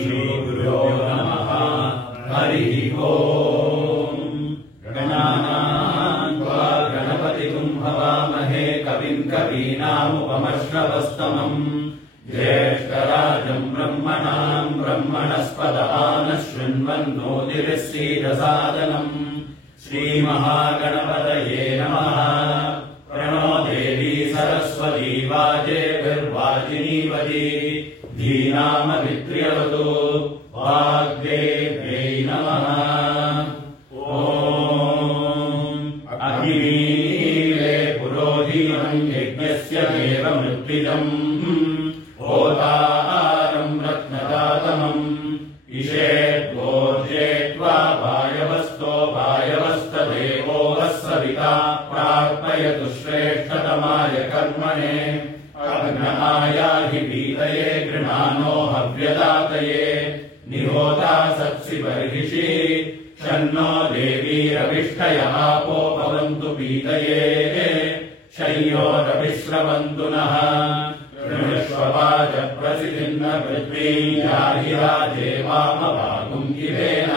श्रीगुरुभ्यो नमः। हरिः ओम्। गणानाम् त्वा गणपतिम् हवामहे कविम् कवीनामुपमश्रवस्तमम् ज्येष्ठराजम् ब्रह्मणाम् ब्रह्मणस्पदमानः शृण्वन्नोतिभिः श्रीमहागणपतये नमः। प्रणो देवी सरस्वती वाजेभिर्वाजिनीवती धीनामभित्र्यवतु वाग्देव्यै नमः। ॐ अग्निमीळे पुरोधीमम् यज्ञस्य देवमृत्विजम् होतारम् रत्नदातमम् इषेद्वोर्जेत्वा वायवस्तो वायवस्तदेवो वः सविता प्रार्पयतु श्रेष्ठतमाय कर्मणे अग्नहायाहि पीतये गृणानो हव्यदातये निहोता सत्सि बर्हिषि शन्नो देवीरभिष्टय आपो भवन्तु पीतये शय्योरभिश्रवन्तु नः ऋणश्ववाजप्रसिद्धिन्न पृथ्वीम् याहि राजेवामभागुम् इवेन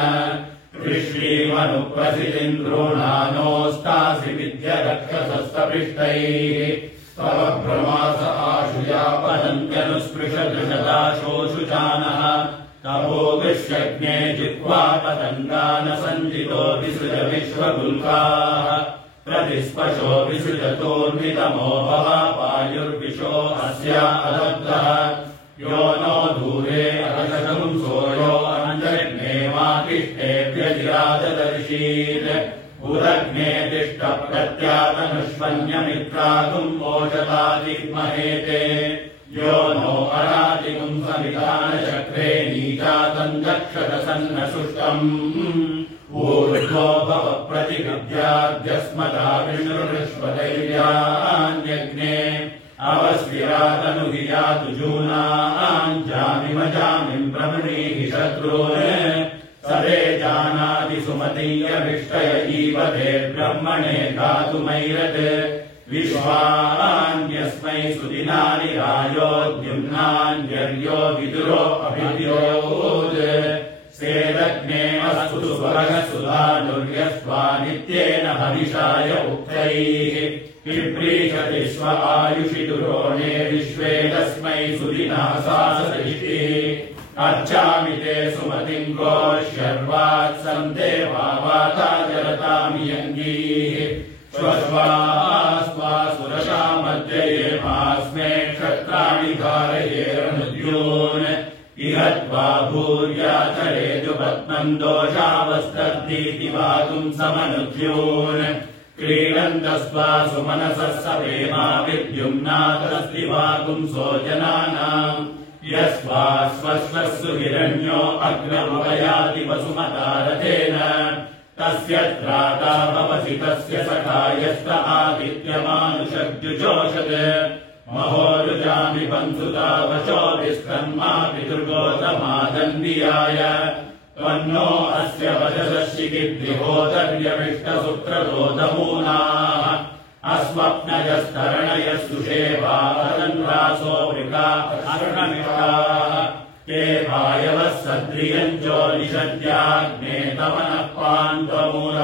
कृष्णीमनुप्रसिद्धिन्द्रोणानोस्तासि विद्यरक्षसस्तपृष्टैः तव भ्रमास आशुयापहन्त्यनुस्पृशदृशदाशोऽशुचानः तपो विश्वज्ञे जिह्वा पतङ्गानसञ्जितो विसृज विश्वगुल्काः प्रतिस्पशो विसृजतोर्मितमो भवापायुर्विशो अस्या अदब्धः यो नो दूरे अदशपुंसो यो अञ्जग्ने मातिष्ठेभ्यजिराजदर्शीत् उदग्ने तिष्ठ प्रत्यातनुष्वन्यमित्रातुम् ओषधादिग्महेते यो नो अराजिगुम् समिधानचक्रे नीचातम् दक्षदसन्नसुष्टम् ऊर्ध्वो भव प्रतिविद्याद्यस्मता विष्णुरिष्वदैर्यान्यग्ने अवस्विरातनुहियातु जूनाम् जामिमजामिम् प्रवृणीहि शत्रून् सदे जानाति सुमतीयविष्टय इव ते ब्रह्मणे गातुमैरत् विश्वान्यस्मै सुदिनानि रायोद्युम्नान्यर्यो विदुरो अभिद्योत् सेदग्ने वस्तु स्वरगसुधानुर्यस्वा नित्येन हविषाय उक्तैः पिप्रीषति स्व आयुषि दुरोणे विश्वे तस्मै सुदिनासासृष्टिः अर्चामि ते सुमतिम् गोष्यर्वात्सन्ते वावाता जरतामियङ्गीः श्वश्वास्वा सुरसामध्यये मास्मे क्षत्राणि धारयेरनुद्यून् इहत्वा भूर्याचरेतु पद्मम् दोषावस्तद्धीति वातुम् समनुद्यून् क्रीडन्तस्त्वा सुमनसः सप्रेमा विद्युम्नाथस्ति वातुंसो जनानाम् यस्वा स्वश्वस्सु हिरण्यो अग्नमुपयाति वसुमतारथेन तस्य त्राता भवसि तस्य सखायस्त आदित्यमानुषद्युजोषत् महोरुजामि बन्धुता वशो विस्तन्मा पितृगोतमादन्दियाय त्वन्नो अस्य वचसः शिखिद्विहोतर्यविष्टसुत्रदोदमूनाः अस्वप्नयस्तरणयः सुषेवा अदन्त्रासो वृका अरुणमिषाः ते वायवः सद्रियञ्चो निषद्याग्ने तवनः पान्त्वमूल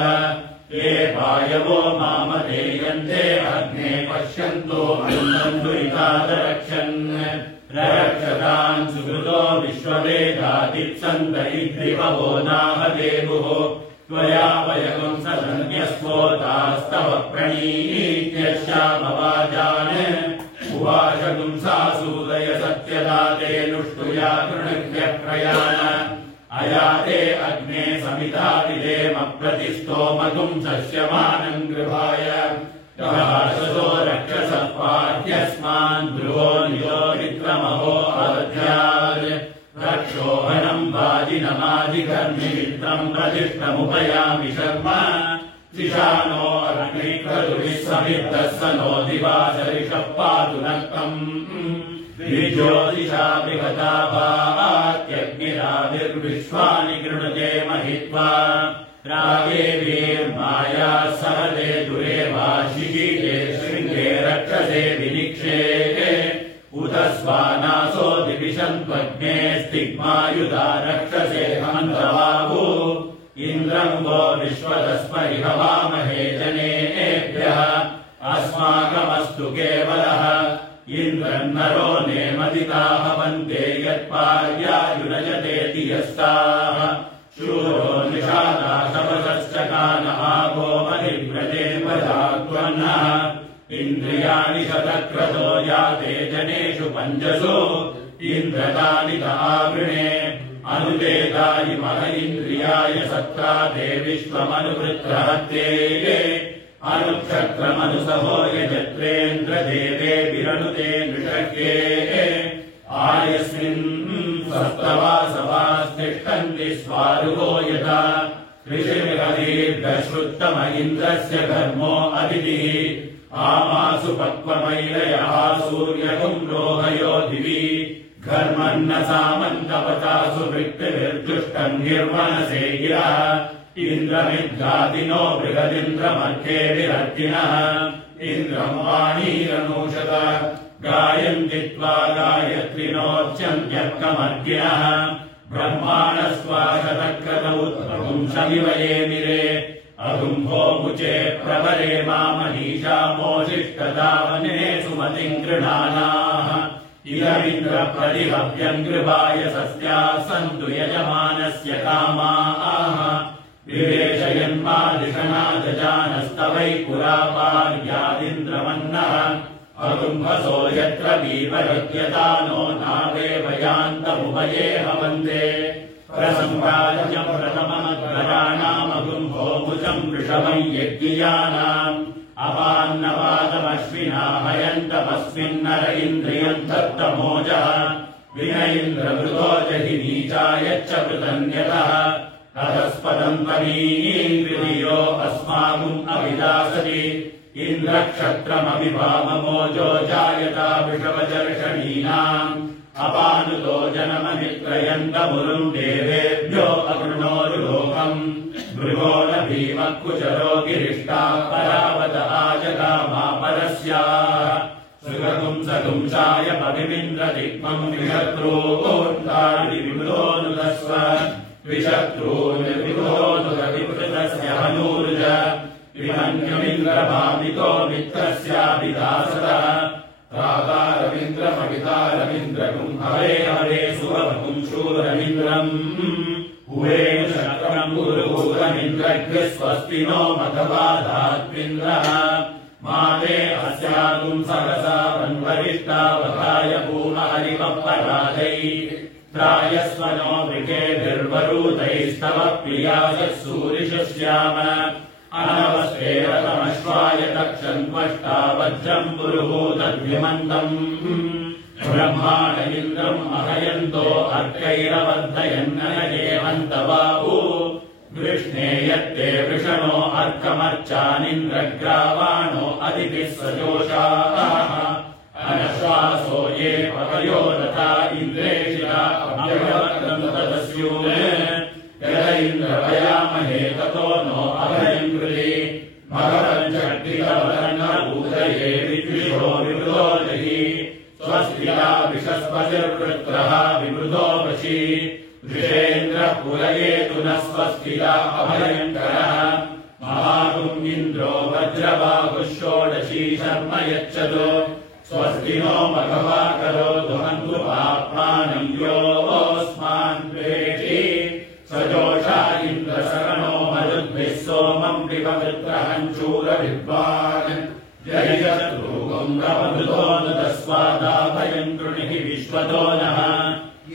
ये वायवो मामधेयन्ते अग्ने पश्यन्तो अनन्दम् दुरितादरक्षन् रक्षतान् सुकृतो विश्ववेदादित्सन्त इद्रिवो नाहदेवुः त्वया वयगुम् सदन्यस्फोतास्तव प्रणीत्यश्यामवाजान् उवाचगुम् सासूदय सत्यदाते नुष्टुया कृणव्यप्रयाण अयाते अग्ने समिताविदेमप्रतिस्तोमगुम् सस्यमानम् गृहाय कहासो रक्षसः पार्यस्मान् ध्रुवो नियोरित्रमहो अवध्यात् रक्षोहणम् वाजिनमाजिघर्मिमित्रम् प्रतिष्ठमुपयामि शर्म शिशानो अग्निक्रतुभिः समिद्धः स नो दिवासरिषः पातु नक्तम् द्विज्योतिषा विगता वात्यग्निराविर्विश्वानि गृणुते महित्वा रागेवीर्माया सहदे दुरे वाशिषीते शृङ्गे रक्षसे विनिक्षे उत स्वानासो विशन्त्वग्ने स्तिग्मायुधा रक्षसे हन्तवाहु इन्द्रम् वो विश्वतस्मै हवामहे जनेभ्यः अस्माकमस्तु केवलः इन्द्रन्नरो नेमदिता हवन्ते यत्पार्यायुरजतेति यस्ताः शूरो निषादाशवशश्चकान आगोमनिव्रजेपदात्वन्नः इन्द्रियाणि शतक्रतो याते जनेषु पञ्चसु इन्द्रतानि आवृणे अनुदेतायि मह इन्द्रियाय सत्राते विश्वमनुवृत्रहत्ते अनुक्षत्रमनुसहो यजत्रेन्द्रदेवे विरनुते नृषज्ञे आयस्मिन् सप्तवासवास्तिष्ठन्ति स्वारुहो यथा ऋषिर्हदीर्घश्रुत्तम इन्द्रस्य घर्मो अदितिः आमासु पक्वमैलयः सूर्यगुं रोहयो दिवि घर्मन्न सामन्तवतासु वृत्तिर्जुष्टम् निर्वनसे गिरः इन्द्रमिद्गादिनो बृहदिन्द्रमर्के विरर्तिनः इन्द्रम् वाणीरनूषत गायन्ति त्वा गायत्रिनोच्यन्त्यर्कमर्गिणः ब्रह्माणस्वाशतक्रतौ उत्पुंसमिव ये मिरे अगुम्भो मुचे प्रवरे मामनीषामोशिष्टदावने सुमतिम् गृणानाः इदमिन्द्रप्रतिहव्यम् गृहाय सस्याः सन्तु यजमानस्य कामाः विवेशयन्मादिशनादजानस्तवै पुरा पार्यादिन्द्रमन्नः अगुम्भसो यत्र वीवरुद्यतानो नावेवयान्तमुभये हवन्ते प्रसम्पाद्यम् प्रथममद्वराणामगुम्भो मुजम् वृषभम् यज्ञियानाम् अपान्नपादमश्विना हयन्तमस्मिन्नर इन्द्रियम् दत्तमोजः विन इन्द्रवृतो जहि नीचायच्च पृतन्यतः अधस्पदम् तमीन्द्रियो अस्माकम् अभिदासति इन्द्रक्षत्रमभिभाममोजो जायता वृषभचर्षणीनाम् अपानुतो जनमनित्रयन्तमुरुम् देवेभ्यो अकृणोरुलोकम् भृगो न भीमः कुचरो गिरिष्टा परावत आजगामा परस्याः सुगपुंसपुंसाय पविमिन्द्रदिक्मम् विशत्रून्तारिविमृदोऽनुदस्व विशत्रून्विमृदोऽनुदविवृतस्य हनूर्ज विमन्युमिन्द्रभामितो मित्रस्याभिदासतः प्राकारमिन्द्रमवितारमिन्द्रगुम् हरे हरे सुवपुम् शूरमिन्द्रम् उवेनु शक्रम् गुरुभूतमिन्द्रज्ञः स्वस्ति नो मघवाधात्मिन्द्रः माते अस्यागुम् सहसा वन्वरिष्टावकाय भूमहरिवपराधै त्रायस्वनो वृकेभिर्वरूतैस्तव प्रियासः सूरिषश्याम अनवस्तेरतमश्वाय तक्षन्त्वष्टा वज्रम् पुरुहूतद्विमन्तम् ब्रह्माण इन्द्रम् अहयन्तो अर्कैरवर्धयन्नयेवन्तबाहु कृष्णे यत्ते वृषणो अर्कमर्चानिन्द्रग्रावाणो अदितिः सजोषाः अनश्वासो ये पवयो रथा इन्द्रेशिरा अभयवर्तम् तदस्यून् यद इन्द्रभयामहे ततो नो अभयम् कृते भगवन् शक्तिकवरन्नभूतये विद्विषो विवृतो जहि स्वस्तिया विषस्पतिर्वृत्रः विवृतो वशी दृशेन्द्रः पुरयेतु न स्वस्तिया अभयङ्करः महागुम् इन्द्रो वज्रबाहुः षोडशी शर्म यच्छतु स्वस्ति नो मघवा करोतु हन्तु पाप्मानम् योऽस्मान् द्वेषि सजोषा इन्द्रशरणो मरुद्भिः सोमम् विपवृत्रहम् शूरविद्वान् जयशत्रूगम् रवमृतो न तस्वादाभयम् कृणिः विश्वतो नः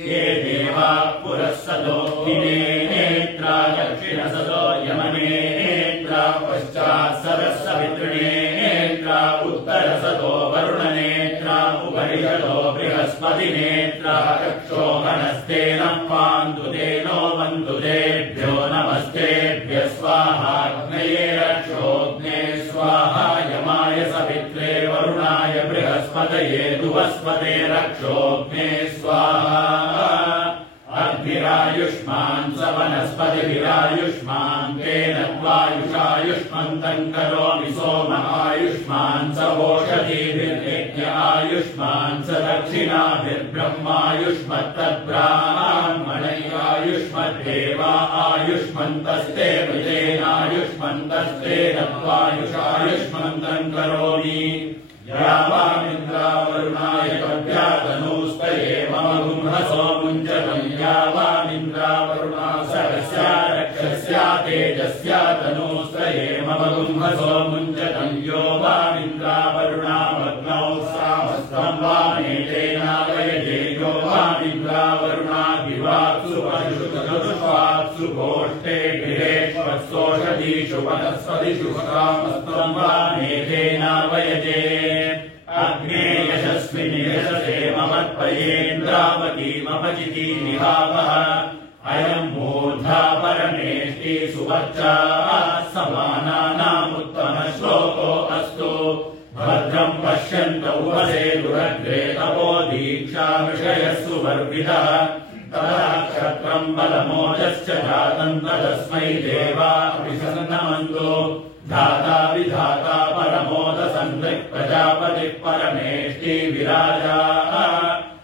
ये देवाः पुरःसदोऽग्निने नेत्रा दक्षिणसदो यमने नेत्रा पश्चात् सरस्सवितृणे नेत्रा उत्तरसदो वरुणनेत्रा उपरिषदो बृहस्पतिनेत्रा रक्षोभनस्तेन पान्तु तेनो वन्तु तेभ्यो नमस्तेभ्यः स्वाहाग्नये रक्षोऽग्ने स्वाहा यमाय सवित्रे वरुणाय बृहस्पतये दुवस्पते रक्षोऽग्ने स्वाहा अग्निरायुष्मान् स वनस्पतिभिरायुष्मान् तेन त्वायुषायुष्मन्तम् करोमि सोम आयुष्मान् स ओषधीभिर्यज्ञ आयुष्मान् स दक्षिणाभिर्ब्रह्म आयुष्मत्तद्ब्राह्मणैरायुष्मद्देवा आयुष्मन्तस्ते मृतेनायुष्मन्तस्ते नत्वायुषायुष्मन्तम् करोमि यावामिन्द्रावरुणाय कव्यातनूस्तये मम गुंहसो मुञ्चतम् यावामिन्द्रावरुणा सरस्या रक्षस्या तेजस्या तनूस्तये मम गुंहसो मुञ्चतम् यो वामिन्द्रावरुणा मग्नौ सामस्तं वामेतेनावयजे यो वामिन्द्रावरुणा गिवात्सु पशुषु गोष्ठे गृहेष्वत्सोषधीषु वनस्पतिषु सामस्तं वामेतेनावयजे अग्ने यशस्विनि यशसे ममत्पयेन्द्रावतीमपचिति निहावः अयम् मूर्धा परमेष्टि सुवर्चा समानानामुत्तमश्लोको अस्तु भद्रम् पश्यन्तौ वसेदुरग्रे तपो दीक्षाविषयस्सु वर्वितः तदा क्षत्रम् बलमोजश्च जातम् तदस्मै देवा अभिसन्नमन्तु धाता विधाता परमोदसन्दृक् प्रजापतिः परमेष्टि विराजा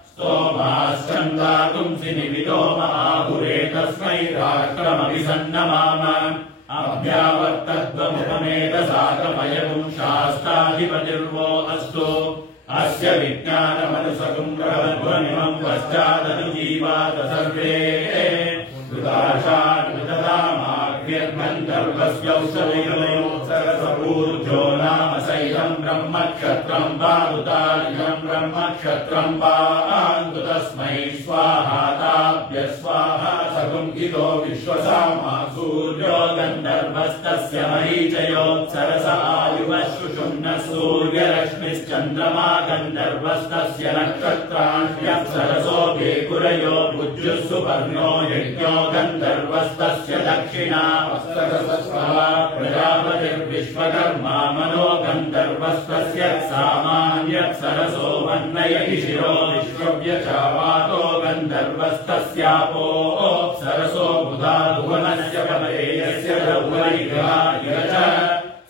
स्तोमाश्चन्दातुंसि निविदो महापुरे तस्मै राष्ट्रमभिसन्नमाम अभ्यावर्तत्वमुपमेतसाकमयगुम् शास्त्राधिपतिर्वो अस्तु अस्य विज्ञानमनुसकुम् प्रबध्वमिमम् पश्चादनुजीवात सर्वे सरसपूर्जो नाम सैलम् ब्रह्मक्षत्रम् पादुतार्यम् ब्रह्मक्षत्रम् पान्तु तस्मै स्वाहा ताभ्य स्वाहा सकुङ्कितो विश्वसामा सूर्यो गन्धर्वस्तस्य मरीचयोत्सरस आयुवः शुशुम्नः सूर्यरश्मिश्चन्द्रमा गन्धर्वस्तस्य नक्षत्राण्यप्सरसो भेकुरयो भुज्युः सुपर्णो यज्ञो गन्धर्वस्तस्य दक्षिणा प्रजापतिर्विश्वकर्मा मनो गन्धर्वस्तस्य सामान्यप्सरसो वह्नयति शिरो विश्वव्यचावातो गन्धर्वस्तस्यापो सरसो बुधा भुवनस्य पदे यस्य रघुवरिग्रहाय च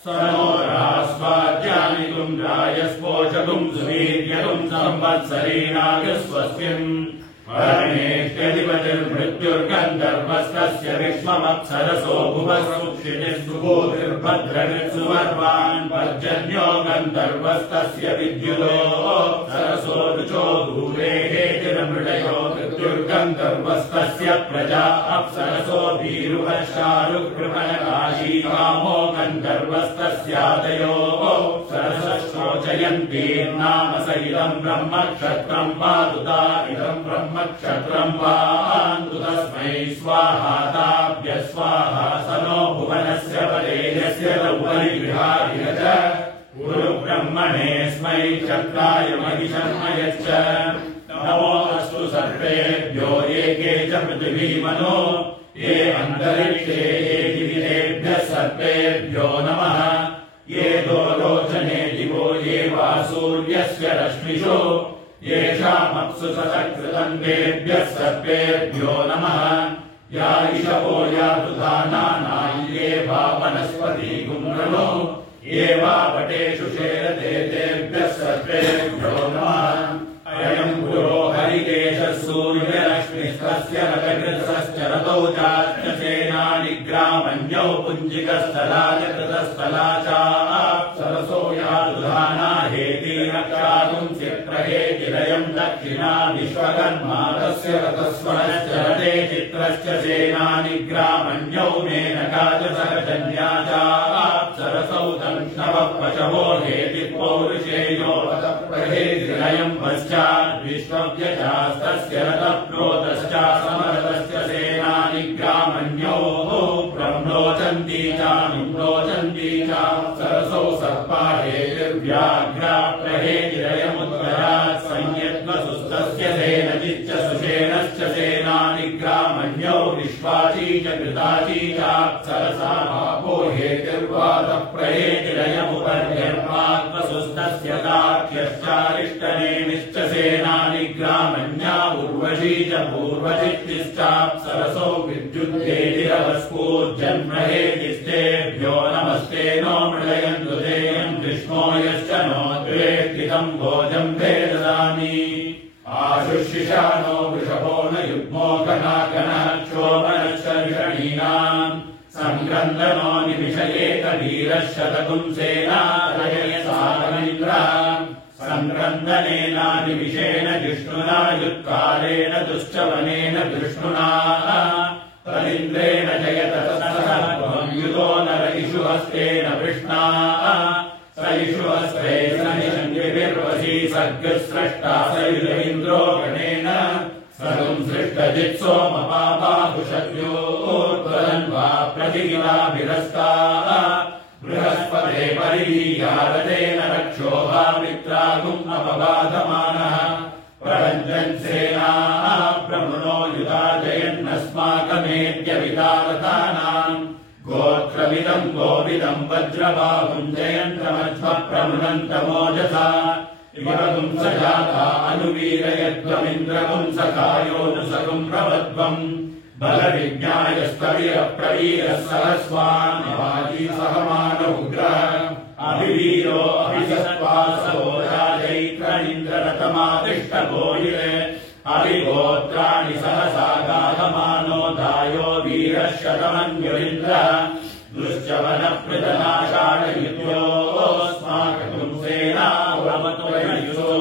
सनो रास्वाद्यानितुम् रायस्पोषतुम् सुवीर्यतुम् संवत्सरेणागस्वस्मिन् परमेष्ठ्यधिपतिर्मृत्युर्गन्धर्वस्तस्य विश्वमप्सरसो भुवस्सुक्षितिर्भद्रविर्सुवर्वान् पर्जन्यो गन्धर्वस्तस्य विद्युतो सरसो रुचो धूरेहेतिरमृडयो मृत्युर्गन्धर्वस्तस्य प्रजा अप्सरसो भीरुवशारुकृपणकाशी कामो गन्धर्वस्तस्यादयो सरसश्रोचयन्तीर्नाम सैलम् ब्रह्मक्षत्रम् पादुता इदम् ब्रह्मक्षत्रम् पान्तु तस्मै स्वाहा ताभ्य स्वाहा सनो भुवनस्य पदे यस्य लौपरिविहाय च गुरुब्रह्मणेऽस्मै क्षत्राय महिषम् यच्च नमो अस्तु सर्वेभ्यो एके च पृथिवीमनो ये अन्तरिक्षे ये दिवितेभ्यः सर्वेभ्यो नमः ये दोलोचने दिवो ये वा सूर्यस्य रश्मिषु येषामप्सु सचकृतम् तेभ्यः सर्वेभ्यो नमः या इषवो यातु धानाना ये वा वनस्पतिगुम्रणो ये वा वटेषु शेरते तेभ्यः सर्वेभ्यो नमः अयम् पुरो हरिकेशः सूर्यरश्मिस्तस्य रथकृतश्च रतौ चाश्च सेनानिग्रामण्यौ पुञ्जिकस्थलाय कृतस्थला चाप्सरसो यातु धाना हेति रक्षातुम् चित्रहेतिरयम् दक्षिणा विश्वकर्मा तस्य रथस्वरश्च रथे चित्रश्च सेनानिग्रामण्यौ मेनका च सहजन्या चाप्सरसौ दंष्णवः पशवो हेतिः पौरुषेयो रथप्रहेतिरयम् पश्चाद्विश्वव्यचास्तस्य रथप्रोतश्च समरतस्य सेनानिग्रामण्योः ब्रह्मोचन्ती चानुम्रोचन्ती चाप्सरसौ सर्पाहेतिर्व्याघ्रा प्रहेतिरयमुत्तरात् संयत्वसुस्तस्य सेनजिच्च सुषेणश्च सेनानिग्रामण्यौ विश्वाची च कृताची चाप्सरसा भापो हेतिर्वातः प्रहेतिरयमुपर्यर्वात्मसुस्तस्य दाक्ष्यश्चारिष्टनेमिश्च सेनानिग्रामण्या उर्वशी च पूर्वचित्तिश्चाप्सरसौ विद्युद्धेतिरवस्फूर्जन्महेतिस्तेभ्यो नमस्ते नो मृडयन्तु तेयम् कृष्णो यश्च नो द्वेष्टितम् भोजम् भेददामि आशुष्य शिशानो वृषभो न युग्मो घनागनः क्षोभनश्चर्षणीनाम् सङ्क्रन्दनो निमिषयेकवीरः शतपुंसेनारयसारमिन्द्रः सङ्क्रन्दनेनानिमिषेण जिष्णुना युत्कारेण दुश्चवनेन विष्णुना तदिन्द्रेण जयततः युतो नर इषुहस्तेन वृष्णा स इषुहस्ते सनिषङ्गिर्वशी सर्गस्रष्टा स युधेन्द्रो गणेन सर्वं सृष्टजित्सोमपाबाहुषद्योद्वदन्वा प्रतिगिराभिरस्ता बृहस्पते परिवीयारतेन रक्षोभामित्रागुम् अपबाधमानः प्रभञ्जन् सेनाः प्रमुनो युधा जयन्नस्माकमेत्य वितारतानाम् गोत्रमिदम् गोविदम् वज्रबाहुम् जयन्तमध्वप्रमुनन्तमोजसा इवगुम् स जाता अनुवीरयध्वमिन्द्रगुम् सखायोऽनुसगुम् प्रवध्वम् बलविज्ञायस्तविरप्रवीरः सहस्वानिवाजी सहमानउग्रः अभिवीरो अभिसत्त्वासो राजैत्रनिन्द्ररतमादिष्टभोजिरे अभिगोत्राणि सहसा गाहमानो दायो वीरः शतमन्युरिन्द्रः दुश्चवनप्रदनाशाणयुध्योऽस्माकं सेनावमत्वयुषो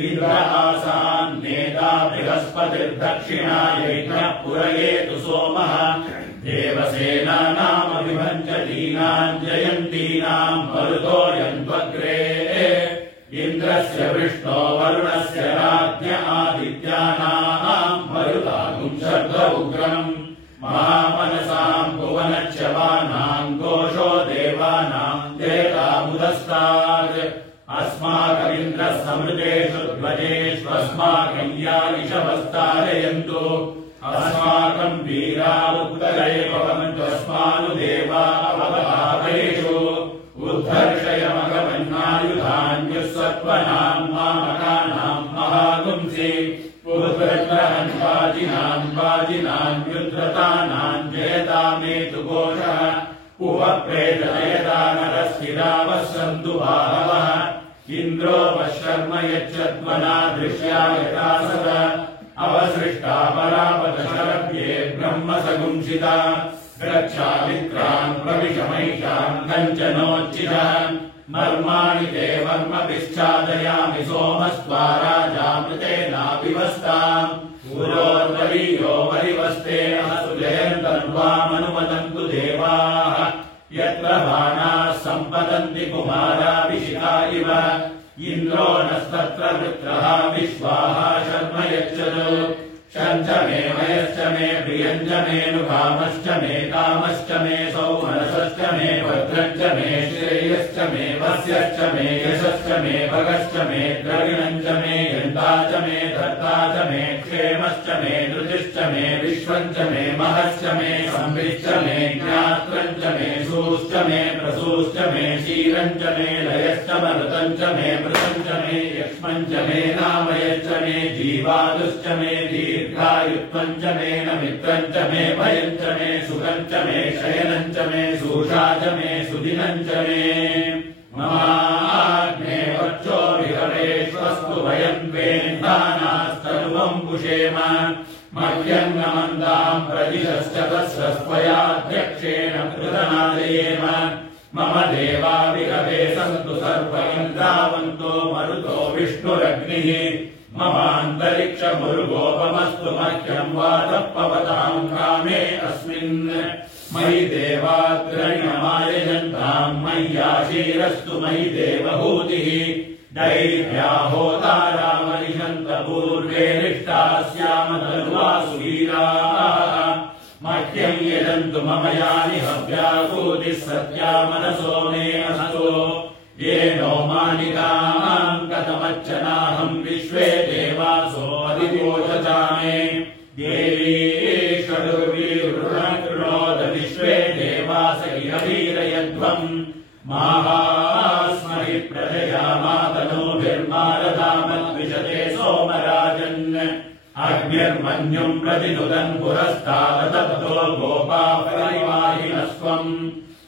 इन्द्रहासान् नेता बृहस्पतिर्दक्षिणायैज्ञः पुरयेतु सोमः देवसेनानामभिभञ्जतीनाम् जयन्तीनाम् मरुतोऽयन्त्वग्रे इन्द्रस्य विष्णो वरुणस्य राज्ञ आदित्यानाम् मरुतागुम् शर्ध उग्रम् महामनसाम् भुवनच्यवानाम् घोषो देवानाम् देवतामुदस्तात् अस्माकमिन्द्रः समृतेषु ध्वजेष्वस्माकम् यानिशवस्तारयन्तु अस्माकम् वीरा उत्तरे भवन्तु अस्मानुदेवा अवभावेषु उद्धर्षयमगमन्नायुधान्युः सत्त्वनाम् मामकानाम् महागुंसि उद्वृत्रहन् वाजिनाम् युद्धतानाम् जयतामेतु घोषः उपप्रेतजयता नरस्थिरावः सन्तु बाहवः इन्द्रो वः शर्म यच्छत्मना दृश्यायता सदा अवसृष्टा परापदशरभ्ये ब्रह्म सगुंसिता रक्षामित्रान् प्रविशमैषाम् कञ्चनोच्चितः मर्माणि ते वर्मभिश्चादयामि सोमस्त्वा राजामृतेनाभिवस्ताम् पुरोर्वरीयो वरिवस्तेन सुजयन्तन्वामनुमतन्तु देवाः यत्र बाणाः सम्पतन्ति कुमाराभिषिका इव इन्द्रो नस्तत्र वृत्रः विश्वाः शर्म यच्छतु शञ्च मे मयश्च मे प्रियञ्च मेऽनुकामश्च मे कामश्च मे सौमनसश्च मे भद्रश्च मे श्रेयश्च मे वस्यश्च मे यशश्च मे भगश्च मे द्रविणञ्च मे यन्ता च मे धर्ता च मे क्षेमश्च मे धृतिश्च मे विश्वञ्च मे महश्च मे संविश्च मे ज्ञात्रञ्च मे सूश्च मे प्रसूश्च मे क्षीरञ्च मे लयश्च मरुतञ्च मे मृतञ्च मे यक्ष्मञ्च मे नामयश्च मे जीवादुश्च मे दीर्घायुत्वञ्च मे नमित्रञ्च मे भयञ्च मे सुखञ्च मे शयनञ्च मे सूषा च मे सुदिनञ्च मे ममाग्ने वक्षो विहरेष्वस्तु वयम् वेन्धानास्तनुवम् पुषेम मह्यङ्गमन्दाम् प्रदिशश्च तस्रस्त्वयाध्यक्षेण कृतनादयेम मम देवा विहवे सन्तु सर्व इन्द्रावन्तो मरुतो विष्णुरग्निः ममान्तरिक्षमुरुगोपमस्तु मह्यम् वातः पवताम् कामे अस्मिन् मयि देवाग्रणियमायजन्ताम् मय्याशीरस्तु मयि देवहूतिः दैव्या होतारामनिषन्त पूर्वे निष्ठाः स्याम तनुवासु वीराः मह्यम् यजन्तु मम यानि हव्याहूतिः सत्या मनसो मे अस्तु येनो मानिकाम् कथमच्चनाहम् विश्वे देवासो अधिवोचचामे देवी षडुर्वीरुणकृणोद विश्वे देवास इह वीरयध्वम् माहास्महि प्रजया मातनोभिर्मारदामद्विषते सोमराजन् अग्निर्मन्युम् प्रतिनुदन् पुरस्तादतप्तो गोपाः परिवाहिनस्त्वम्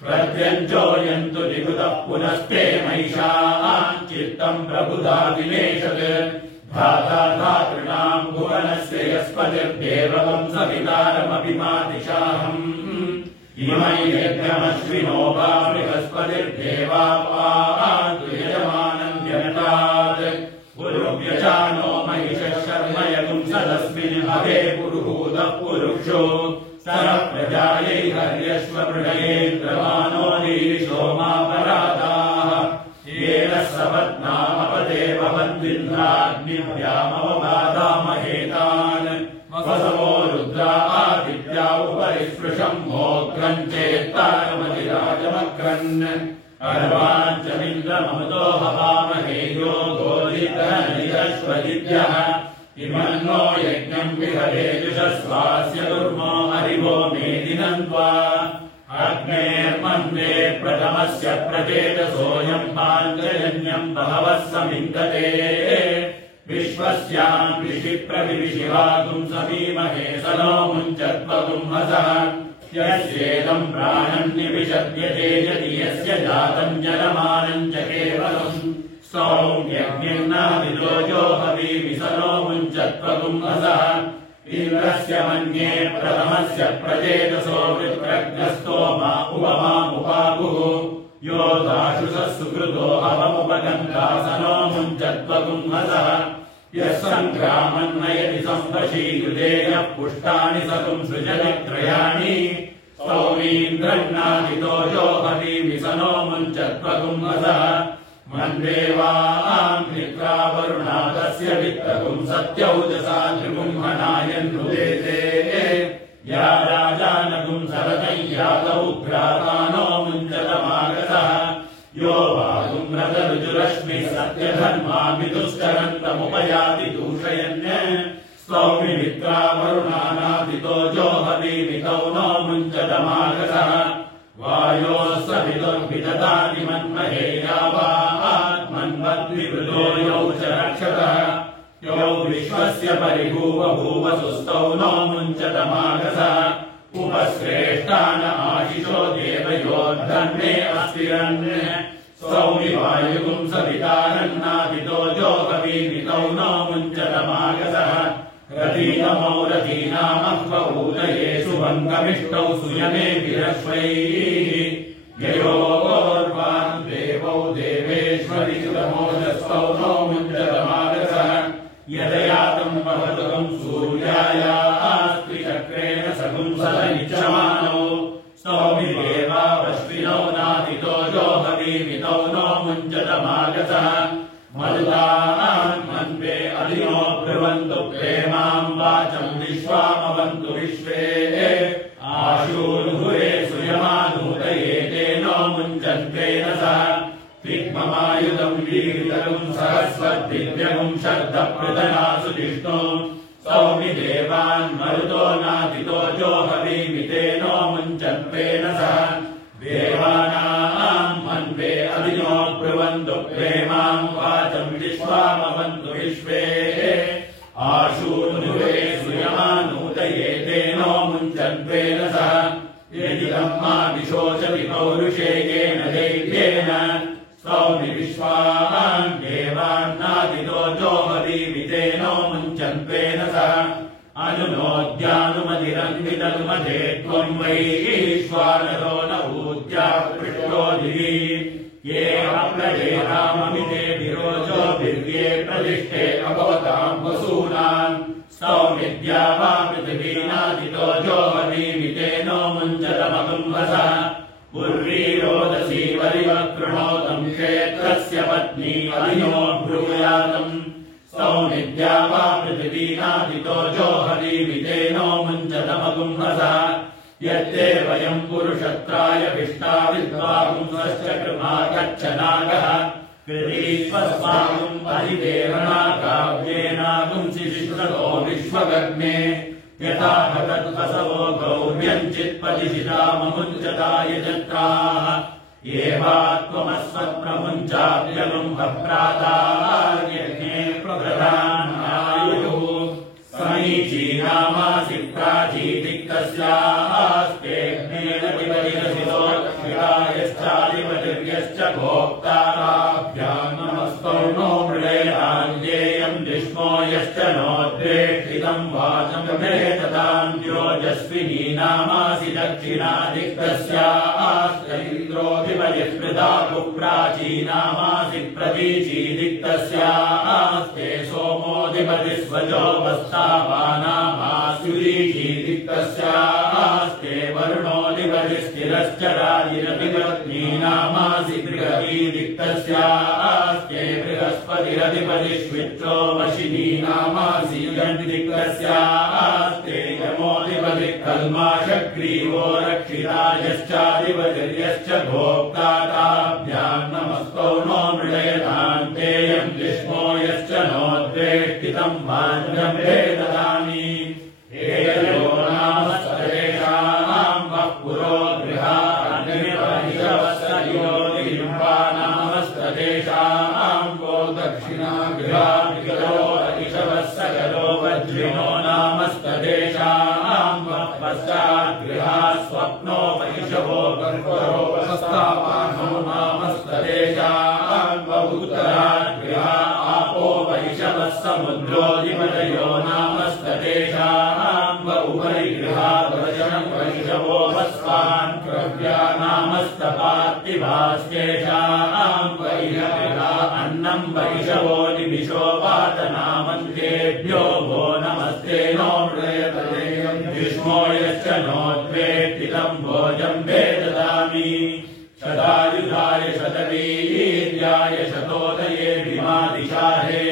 प्रत्यञ्चोयन्तु निकृतः पुनस्ते महिषाः चित्तम् प्रबुधा दिनेशत् धाता धातॄणाम् भुवनस्य यस्पतिर्देवकम् सवितारमपि मादिशाहम् इमै यज्ञमश्विनो वा बृहस्पतिर्देवापान्तु यजमानम् व्यनतात् पुरुव्यजानो महिषः शर्म यगुम् सदस्मिन् हवे पुरुहूतः पुरुषो सरः प्रजायै हर्यश्व मृगयेन्द्रमानो नीलिशोमापराधाः येन सपत्नामपदे भवन्विन्द्राग्निभ्यामवबाधामहेतान् वसवो रुद्रा आदित्या उपरि स्पृशम् मोग्रम् चेत्तारमधिराजमग्रन् अर्वाञ्चमिन्द्रममतो हवामहे यो गोलितनिरश्वदिभ्यः इमन्नो यज्ञम् विहरेजुषस्वास्य दुर्मो हरिवो मेदिनम् त्वा अग्नेर्मन्वे प्रथमस्य प्रचेतसोऽयम् पाञ्चजन्यम् बहवः समिन्दते विश्वस्याम् विशिप्रविशिवागुम् समीमहे सनो मुञ्चत्वगुम् हसः यस्येदम् प्राणम् निविशद्यते यदि यस्य जातम् जलमानम् च केवलम् सौम्यज्ञन्नादिजोजो हवीमिसनो मुञ्चत्वगुम् हसः इन्द्रस्य मन्ये प्रथमस्य प्रचेतसो वृत्रग्रस्तो मा उपमामुपागुः यो दाशुषः सुकृतो हवमुपगन्धासनो मुञ्चत्वगुम् हसः यः सङ्ग्रामन्नयति सम्पशीकृतेयः पुष्टानि सकुम् सृजति त्रयाणि सौमीन्द्रन्नादिदोजो हवीमिसनो मुञ्चत्वगुम् हसः मन्देवाम् निद्रावरुणादस्य वित्तगुम् सत्यौजसा त्रिगुम्हनायन्नुदेते या राजानगुम् सरतम् यादौ घ्रातानो मुञ्चतमागतः यो वागुम् रतरुजुरश्मिः सत्यधर्मामिदुश्चरन्तमुपयाति दूषयन् स्तौमि मित्रावरुणानादिदोजो हवीमितौ नो मुञ्चतमागतः वायोस्सविदुर्विदधाति मन्महे यावात्मन्वद्विवृतो यौ च रक्षतः यौ विश्वस्य परिभूवभूवसुस्तौ नो मुञ्चतमागसः उपश्रेष्टान आशिषो देवयोद्धन्मे अस्तिरन् स्तौमि वायुगुम् सवितारन्नादिदोजो हवीमितौ नो मुञ्चतमागसः रतीनमौ रतीनामह्वभूतयेषु भङ्गमिष्टौ सुयमे विरश्वैः ययोर्वान् देवौ देवेश्वरितमोजस्तौ नो मुञ्चतमागसः यदयातम् भवतुकम् सूर्यायास्त्रिचक्रेण सगुम् सदनिच्छमानौ स्तौमि देवावश्विनौ नादिदोजो हवीमितौ नो मुञ्चतमागसः मरुताम् मन्वे अधिनो ब्रुवन्तु प्रेमाम् वाचम् विश्वामवन्तु विश्वे आशूनुहुरे सुयमानूतये तेनो मुञ्चन्तेन सह विग्ममायुधम् वीरितगुम् सहस्वद्दिव्यगुम् शब्दप्रदनासु जिष्णु स्तौमि देवान् मरुतो नादिदोजो हवीमितेनो मुञ्चन्तेन सह देवानाम् मन्वे अधिनो ब्रुवन्तु प्रेमाम् वाचम् विश्वामवन्तु विश्वे आशूनुरे श्रूयमानूतये तेनो मुञ्चन्त्वेन सह यदिदम् मा विशोचति पौरुषेयेन दैव्येन स्तौमि विश्वान् देवान्नादिदोजो हवीमितेनो मुञ्चन्त्वेन सह अनुनोद्यानुमतिरन्वितनुमते त्वम् वैश्वानरो न ऊर्जा पृष्ठोदिः ये अप्रजेताममिते विरोजो भिर्ये प्रतिष्ठे अभवताम् वसूनाम् स्तौमिद्या वा पृथिवीनादिदोजो हवीमितेनो मुञ्चतमगुम् हसः पुर्वीरोदसी वरिवकृणोतम् क्षेत्रस्य पत्नी अधिनो ब्रूयातम् स्तौमिद्या वा पृथिवीनादिदोजो हवीमितेनो मुञ्चतमगुम् हसः यत्ते वयम् पुरुषत्रायभिष्टा विद्वागुंसश्च कृमा गच्छनागः कृतीस्वस्मागुम् अधिदेवनाकाव्येनागुंसि शिश्रतो विश्वगग्ने यथा हतत्वसवो गौर्यञ्चित्पतिशिताममुञ्चताय जत्राः एवात्वमस्वत्प्रमुञ्चाभ्यगुम् भ्रातार्यज्ञे प्रदधानायुः समीचीनामासि प्राचीदिक्तस्यास्तेऽग्नेरतिपतिरसितोक्षितायश्चाधिपतिर्यश्च भोक्ताराभ्याम् नमस्तौ नो मृळेनाञ्जेयम् विष्णो वाचं भेदताम् योजस्विनी नामासि दक्षिणादिक्तस्यास्ते इन्द्रोऽधिपतिस्मृता कुप्राचीनामासि प्रतीचीदिक्तस्यास्ते सोमोऽधिपतिस्वजोपस्तावानामास्युरीचीदिक्तस्यास्ते वरुणोऽधिपतिस्थिरश्चरादिरधिपत्नीनामासि बृहतीदिक्तस्यास्ते बृहस्पतिरधिपतिष्वित्रो वशिनी नामासि यन्दिक्तस्यास्ते यमोऽधिपतिः कल्माषग्रीवो रक्षितायश्चाधिपतिर्यश्च भोक्ता ताभ्याम् नमस्तौ नो मृडयताम् तेयम् विष्णो यश्च नोद्वेष्टितम् वाञ्छम् भेददामि एतयो नामस्तरेषाम् वः पुरो गृहान्निर्वहिषवस्तयो लिम्बा नामस्तरेषाम् वो दक्षिणा गृहाभिगलो अहिषवः सकलो वज्रिणो नामस्तरेषाम् वः पश्चाद्गृहा स्वप्नो वैषवो गर्भरो वस्तावानो नामस्तरेषाम् वः उत्तराद्गृहा आपो वैषवः समुद्रोऽधिपतयो नामस्तरेषाम् वः उपरिगृहा वर्षणम् वैषवो वस्वान् क्रव्या नामस्तपार्थिवास्येषाम् वैषगृहा अन्नम् वैषवो निमिषो वातनामन्तेभ्यो वो नमस्ते नो मृडयतदेयम् विष्णो यश्च नोद्वेष्टितम् भोजम् भेददामि शतायुधाय शतवीर्याय शतोदये भीमादिशाहे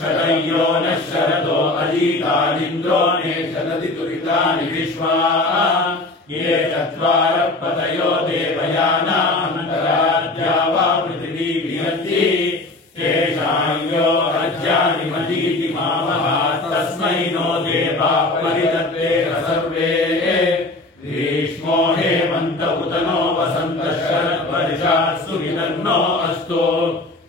शतयो नः शरदो अजीतानिन्द्रो ने शतति दुरितानि विश्वा ये चत्वारः पतयो देवयानामन्तराज्या वा पृथिवी विहन्ति तेषाम् यो राज्यानि मदीति मामहात् तस्मै नो देवा परिदत्तेन सर्वे ग्रीष्मो हेमन्त उत नो वसन्तः शरद्वर्षात्सु विदन्नो अस्तु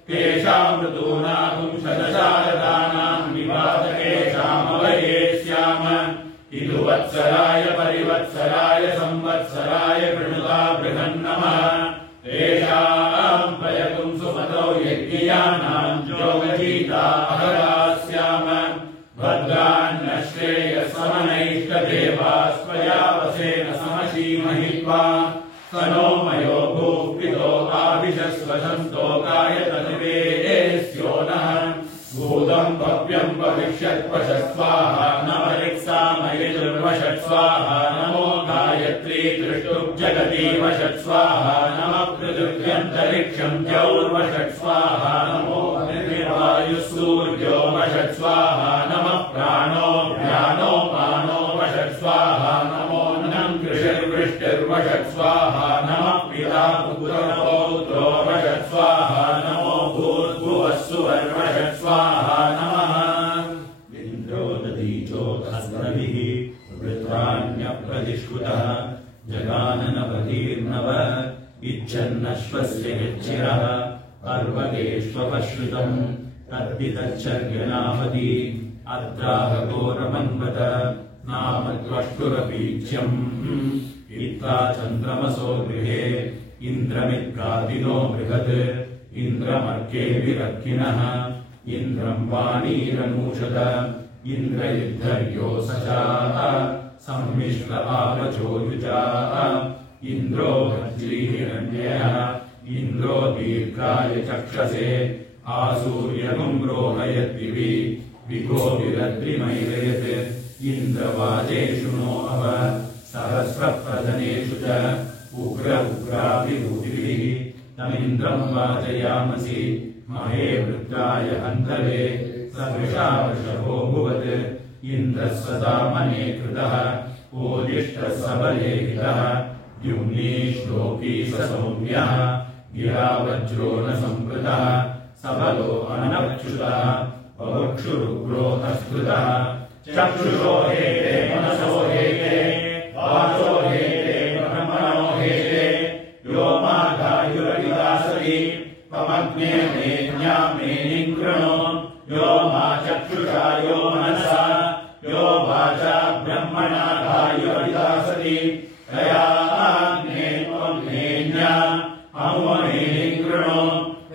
तेषाम् ऋतूनागुं शतशारदानाम् निवातकेषामवये स्याम इदुवत्सराय परिवत्सराय संवत्सराय कृणुता बृहन्नमः तेषाम् प्रयगुं सुमतौ यज्ञियानाम् जोगजीता अहरास्याम भद्रान्न श्रेयसमनैष्टदेवास्त्वयावसेन समशीमहित्वा तनो मयो भूपितो आविशस्वशन्तोकाय तनुवेस्यो नः भूतम् भव्यम् भविष्यत्वशस्वाहा नमरिक्सामयिर्वशत्स्वाहा नमो गायत्री दृष्टुब्जगती वशत्स्वाहा नमः पृथिव्यन्तरिक्षम् द्यौर्वशत्स्वाहा नमो निर्वायुसूर्यो वशत्स्वाहा नमः प्राणो व्यानो पानो वशत्स्वाहा नमो नम् कृषिर्वृष्टिर्वशत्स्वाहा नमः पिता पुत्रपौत्रो वशत्स्वाहा नमो भूर्भुवः सुवर्वशत्स्वाहा नमः इन्द्रो दधीचोदस्त्रभिः वृत्राण्यप्रतिष्कृतः जगाननपतिर्नव इच्छन्नश्वस्य यच्चिरः पर्वतेष्वपश्रुतम् तद्वितच्चर्यनामति अत्राहघोरमन्वत नाम त्वष्टुरपीच्यम् इत्था चन्द्रमसो गृहे इन्द्रमित्रादिनो बृहत् इन्द्रमर्के विरक्किनः इन्द्रम् वाणीरनूषत इन्द्रयुद्धर्यो सचाः सम्मिश्र आवचो युजाः इन्द्रो वज्रीहिरण्यः इन्द्रो दीर्घाय चक्षसे आसूर्यगुम् रोहयद्दिवि विभो विरद्रिमैलयत् इन्द्रवाजेषु नो अव सहस्रप्रधनेषु च उग्र उग्राभिरूधिभिः तमिन्द्रम् वाजयामसि महे वृत्राय हन्तवे सदृशा वृषभोऽभुवत् इन्द्रः सदा मने कृतः ओदिष्टः सबले हितः द्युम्नी श्लोकी स सौम्यः गिरावज्रो न संवृतः सबलो अनच्युतः पवक्षुरुग्रो तस्कृतः चक्षुषो हेते मनसो हेते वाचो हेते ब्रह्मणो हेते यो माघायुरविदासति त्वमग्ने मेऽन्यामेनिम् कृणो यो मा चक्षुषा यो मनसा यो वाचा ब्रह्मणा घायुरविदासति तया आग्ने त्वम् मेऽन्या अमुमेनिम् कृणो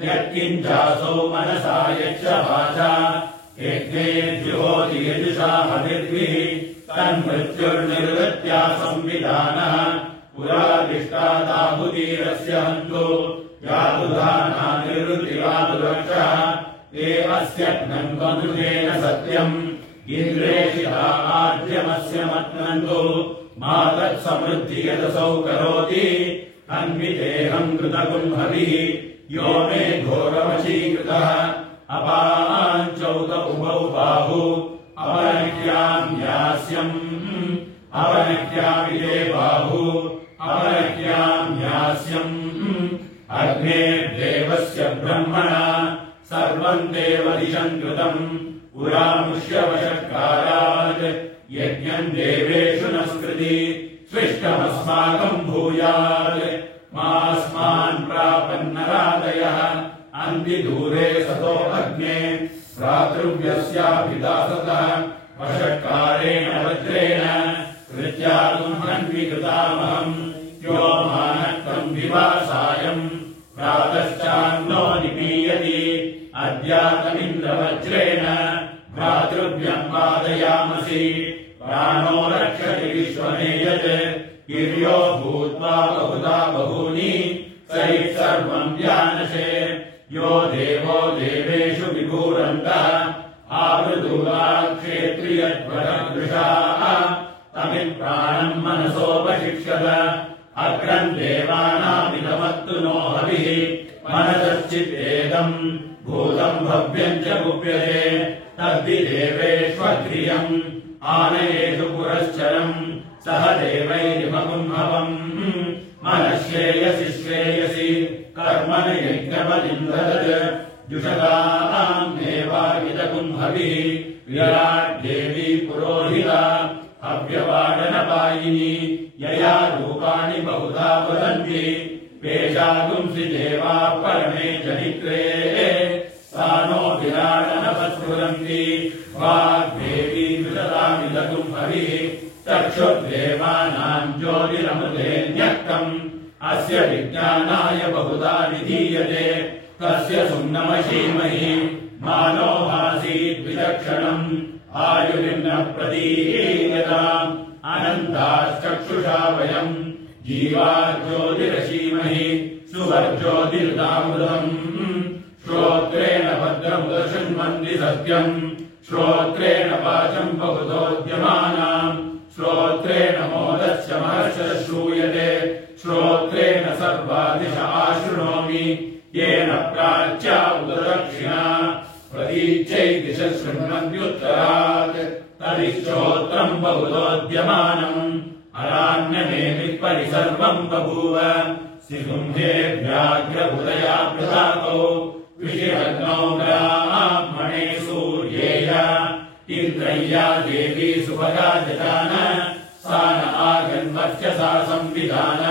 यत्किञ्चासौ मनसा यच्च वाचा यज्ञे ज्योति यजुषा हविर् पृथ्वीः तन्मृत्युर्निर्वृत्या संविधानः पुरादिष्टादाहुतीरस्य हन्तो यातुधाना निर्वृतिरातुरक्षः ते अस्य घ्नन्वनुजेन सत्यम् इन्द्रेषिता आद्यमस्य मत्नन्तो मा तत्समृद्धि यदसौ करोति अन्वितेऽहम् कृतकुम्भभिः यो मे घोरवशीकृतः अपाञ्चौत उभौ बाहु अपरक्याम् यास्यम् अपरक्यामिते बाहु अपरक्याम् यास्यम् अग्नेर्देवस्य ब्रह्मणा सर्वम् देवदिशम् कृतम् पुरामुष्यवशत्कारात् यज्ञम् देवेषु नस्कृति स्विष्टमस्माकम् भूयात् मास्मान् प्रापन्नरादयः अन्तिदूरे सतो अग्ने भ्रातृव्यस्याभिदासतः वषट्कारेण वज्रेण कृत्यागुम् अन्विकृतामहम् यो मानक्तम् विवासायम् प्रातश्चान्नो निपीयति अद्यातमिन्द्रवज्रेण भ्रातृव्यम् वादयामसि प्राणो रक्षति विश्वमेयत् गिर्यो भूत्वा बहुधा बहूनि सैत् सर्वम् व्यानशे यो देवो देवेषु विभूरन्तः आवृदूला क्षेत्रियध्वरदृशाः तमित्प्राणम् मनसोपशिक्षत अग्रम् देवानामिदमत्तु नो हविः मनसश्चित्तेदम् भूतम् भव्यम् च गुप्यते तद्धि देवेष्वग्रियम् आनयेषु पुरश्चरम् सह देवैरिमकुम्भवम् मनश्रेयसि श्रेयसि कर्मण यज्ञपतिम् ददत् जुषताम् देवाविदकुम्भभिः विराट् देवी पुरोहिता हव्यवादनपायिनी यया रूपाणि बहुधा वदन्ति पेशागुंसि देवा परमे जनित्रे सा नो विराटनवस्फुरन्ति वाग्देवी विदतामिदकुम्भभिः चक्षुर्देवानाम् ज्योतिरमृतेऽन्यक्तम् अस्य विज्ञानाय बहुधा विधीयते तस्य सुम्नमशीमहि मानो भासीत् विचक्षणम् आयुर्न प्रतीयताम् अनन्ताश्चक्षुषा वयम् जीवा ज्योतिरशीमहि सुवर्ज्योतिर्दामृतम् श्रोत्रेण भद्रमुदशृण्वन्ति सत्यम् श्रोत्रेण वाचम् बहुधोद्यमानाम् श्रोत्रेण मोदश्च महर्षः श्रूयते श्रोत्रेण सर्वादिश आशृणोमि येन प्राच्या उददक्षिणा प्रतीच्यै दिश शृण्वन्त्युत्तरात् तदिश्चोत्रम् बहुधोद्यमानम् अराण्यमेवित्परि सर्वम् बभूव सिगुम्भे व्याघ्रभुतया प्रदातौ विषिरग्नौ ब्राह्मणे सूर्येय इन्द्रय्या देवी सुभगा जजान सा न आगन्वर्चसा संविधान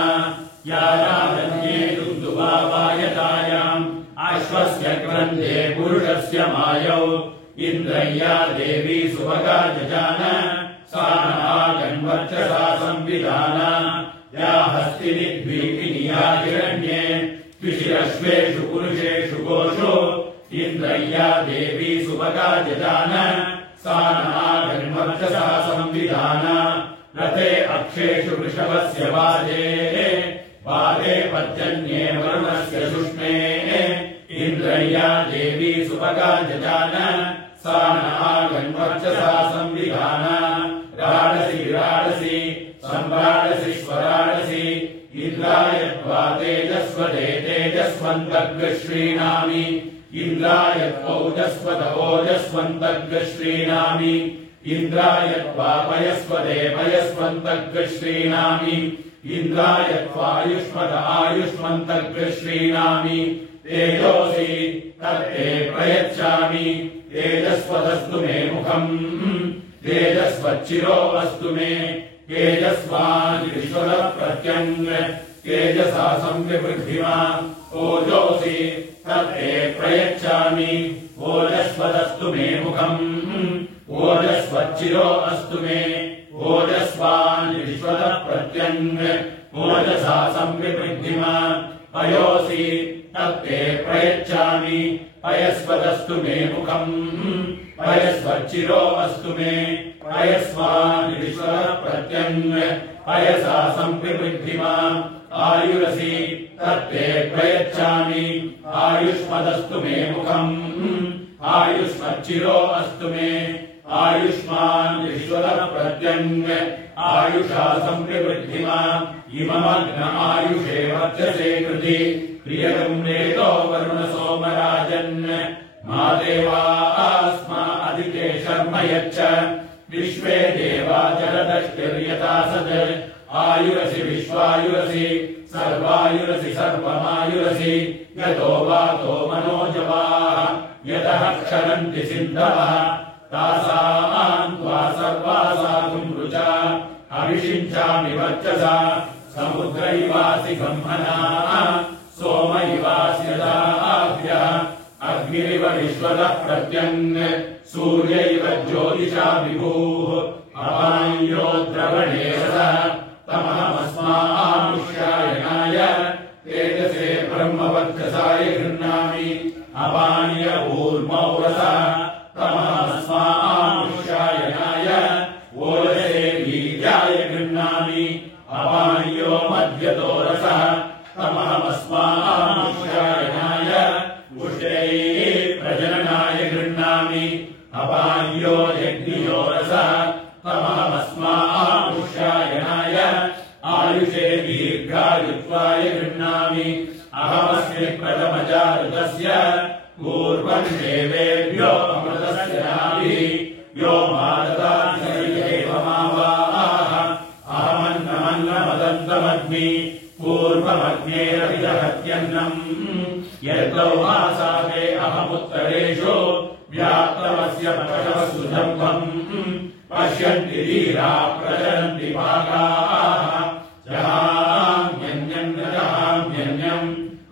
या राजन्ये दुन्दुभावायतायाम् अश्वस्य क्रन्धे पुरुषस्य मायौ इन्द्रय्या देवी सुभगा जजान सा न आगन्वर्चसा संविधान या हस्तिनि द्वीपिनिया हिरण्ये द्विशिरश्वेषु पुरुषेषु गोषो इन्द्रय्या देवी सुभगा जजान सा न आगन्वर्चसा संविधान रथे अक्षेषु वृषभस्य वाजे वादे पर्जन्ये वरुणस्य शुष्मे इन्द्रय्या देवी सुभगा जजान सा न आगन्वर्चसा संविधान राडसि विराडसि सम्राडसि स्वराडसि इन्द्राय त्वा तेजस्वते तेजस्वन्तग्श्रीणामि इन्द्राय त्वौजस्वत ओजस्वन्तग्श्रीणामि इन्द्राय त्वा पयस्वते पयस्वन्तग्श्रीणामि इन्द्राय त्वायुष्मत आयुष्मन्तग्श्रीणामि तेजोऽसि तत्ते प्रयच्छामि तेजस्वदस्तु मे मुखम् तेजस्वच्चिरो अस्तु मे तेजस्वान् विश्वतः प्रत्यङ्ग तेजसा संविवृद्धिमा ओजोऽसि तत्ते प्रयच्छामि ओजस्वदस्तु मे मुखम् ओजस्वच्चिरो अस्तु मे ओजस्वान् विश्वतः प्रत्यङ्ग ओजसा संविवृद्धिमा पयोऽसि तत्ते प्रयच्छामि पयस्वदस्तु मे मुखम् पयस्वच्चिरो अस्तु मे अयस्वान् विश्वः प्रत्यङ् अयसा सम्प्रवृद्धिमा आयुरसि तत्ते प्रयच्छामि आयुष्मदस्तु मे मुखम् आयुष्मच्चिरो अस्तु मे आयुष्मान् विश्वः प्रत्यङ् आयुषा सम्प्रवृद्धिमा इममग्न आयुषे वर्चसे कृति प्रियगम् नेतो वरुण सोमराजन् मा देवास्मा अधिके शर्म यच्छ विश्वे देवा जलदष्टिर्यथा सत् आयुरसि विश्वायुरसि सर्वायुरसि सर्वमायुरसि यतो वातो मनोजवाः यतः क्षरन्ति सिन्धवः तासाम् त्वा सर्वा साधुम् रुचा अभिषिञ्चामि वर्चसा समुद्र इवासि गह्मना सोम इवासि यदाभ्यः अग्निरिव विश्वतः प्रत्यङ् सूर्य इव ज्योतिषा विभुः अपायो द्रवणे रसः तमहमस्मामुष्यायणाय तेजसे ब्रह्मवर्चसाय गृह्णामि अपान्य ऊर्मौ रसः तमहमस्मामुष्यायणाय ओजसे बीजाय गृह्णामि अपान्यो मध्यतो रसः तमहमस्मामुष्यायणाय उष्टैः प्रजननाय गृह्णामि अपान्यो यज्ञियो रसः तमहमस्मामुष्यायणाय आयुषे दीर्घायुत्वाय गृह्णामि अहमस्मि प्रथमजातस्य पूर्वम् देवेभ्यो अमृतस्य नाभिः यो माददाति देवमावाः अहमन्नमन्नमदन्तमग्नि पूर्वमग्नेरभिदहत्यन्नम् यद्गौ आसादे अहमुत्तरेषु व्याप्तमस्य पशवस्तु दम्भम् पश्यन्ति धीरा प्रचरन्ति पाकाः जहाम्यन्यम् न जहाम्यन्यम्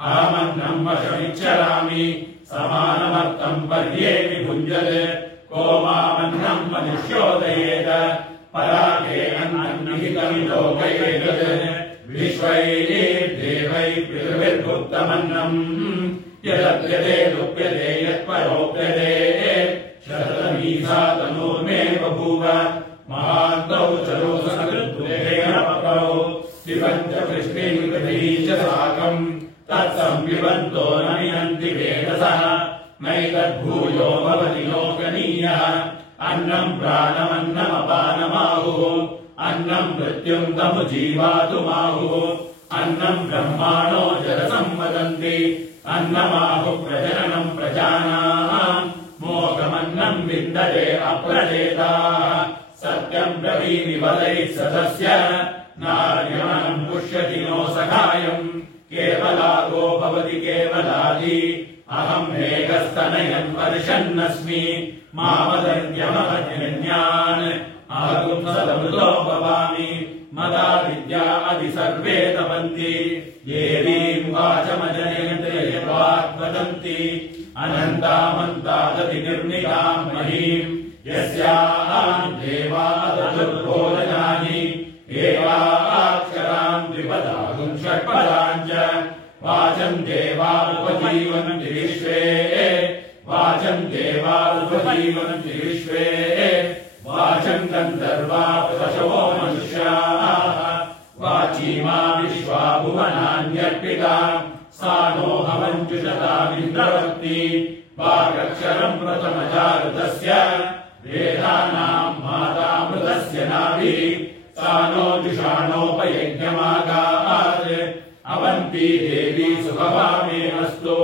अहमन्नम् वशमिच्छरामि समानमर्थम् पर्येऽपि भुञ्जते को मामन्नम् मनुष्योदयेत परागे अन्ननिहितम् लोकयेतत् विश्वैर्देवैः पृथिविर्भुक्तमन्नम् यदप्यते लुप्यते यत्परोप्यते शतमीसा तनूर्मे बभूव महान्तौ चरो सकृद्भुतेन पकौ पिबन्त कृष्णेन पृथिवी च साकम् तत्संपिबन्तो न मिनन्ति वेदसः नैतद्भूयो भवति लोकनीयः अन्नम् प्राणमन्नमपानमाहुः अन्नम् मृत्युम् तमुजीवातुमाहुः अन्नम् ब्रह्माणो जलसम् वदन्ति अन्नमाहुः प्रजननम् प्रजानाम् मोघमन्नम् विन्दते अप्रजेताः सत्यम् ब्रवीमि वदैः सदस्य नार्यमनम् पुष्यति नो सखायम् केवलागो भवति केवलादि अहम् मेघस्तनयन् वर्षन्नस्मि मामदन्यमहन्यान् आगुंसदमृतो भवामि मदा विद्या अधि सर्वे तपन्ति देवीम् वाचमजनयन्ति यद्वाग्वदन्ति अनन्तामन्तादति निर्मिताम् महीम् यस्याम् देवादुर्भोजनानि एवाक्षराम् द्विपदागुम् षट्पदाम् च वाचम् देवानुपजीवन्ति विश्वे वाचम् देवानुपजीवन्ति विश्वे वाचम् गन्धर्वा पशवो मनुष्याः वाचीमा विश्वा भुवनान्यर्पिता सा नोऽहमञ्जुषतामिन्द्रवत्ति वागक्षरम् प्रथमजागृतस्य वेदानाम् मातामृतस्य नाभिः सा नो जुषाणोपयज्ञमागात् अवन्ती देवी सुभवामे अस्तु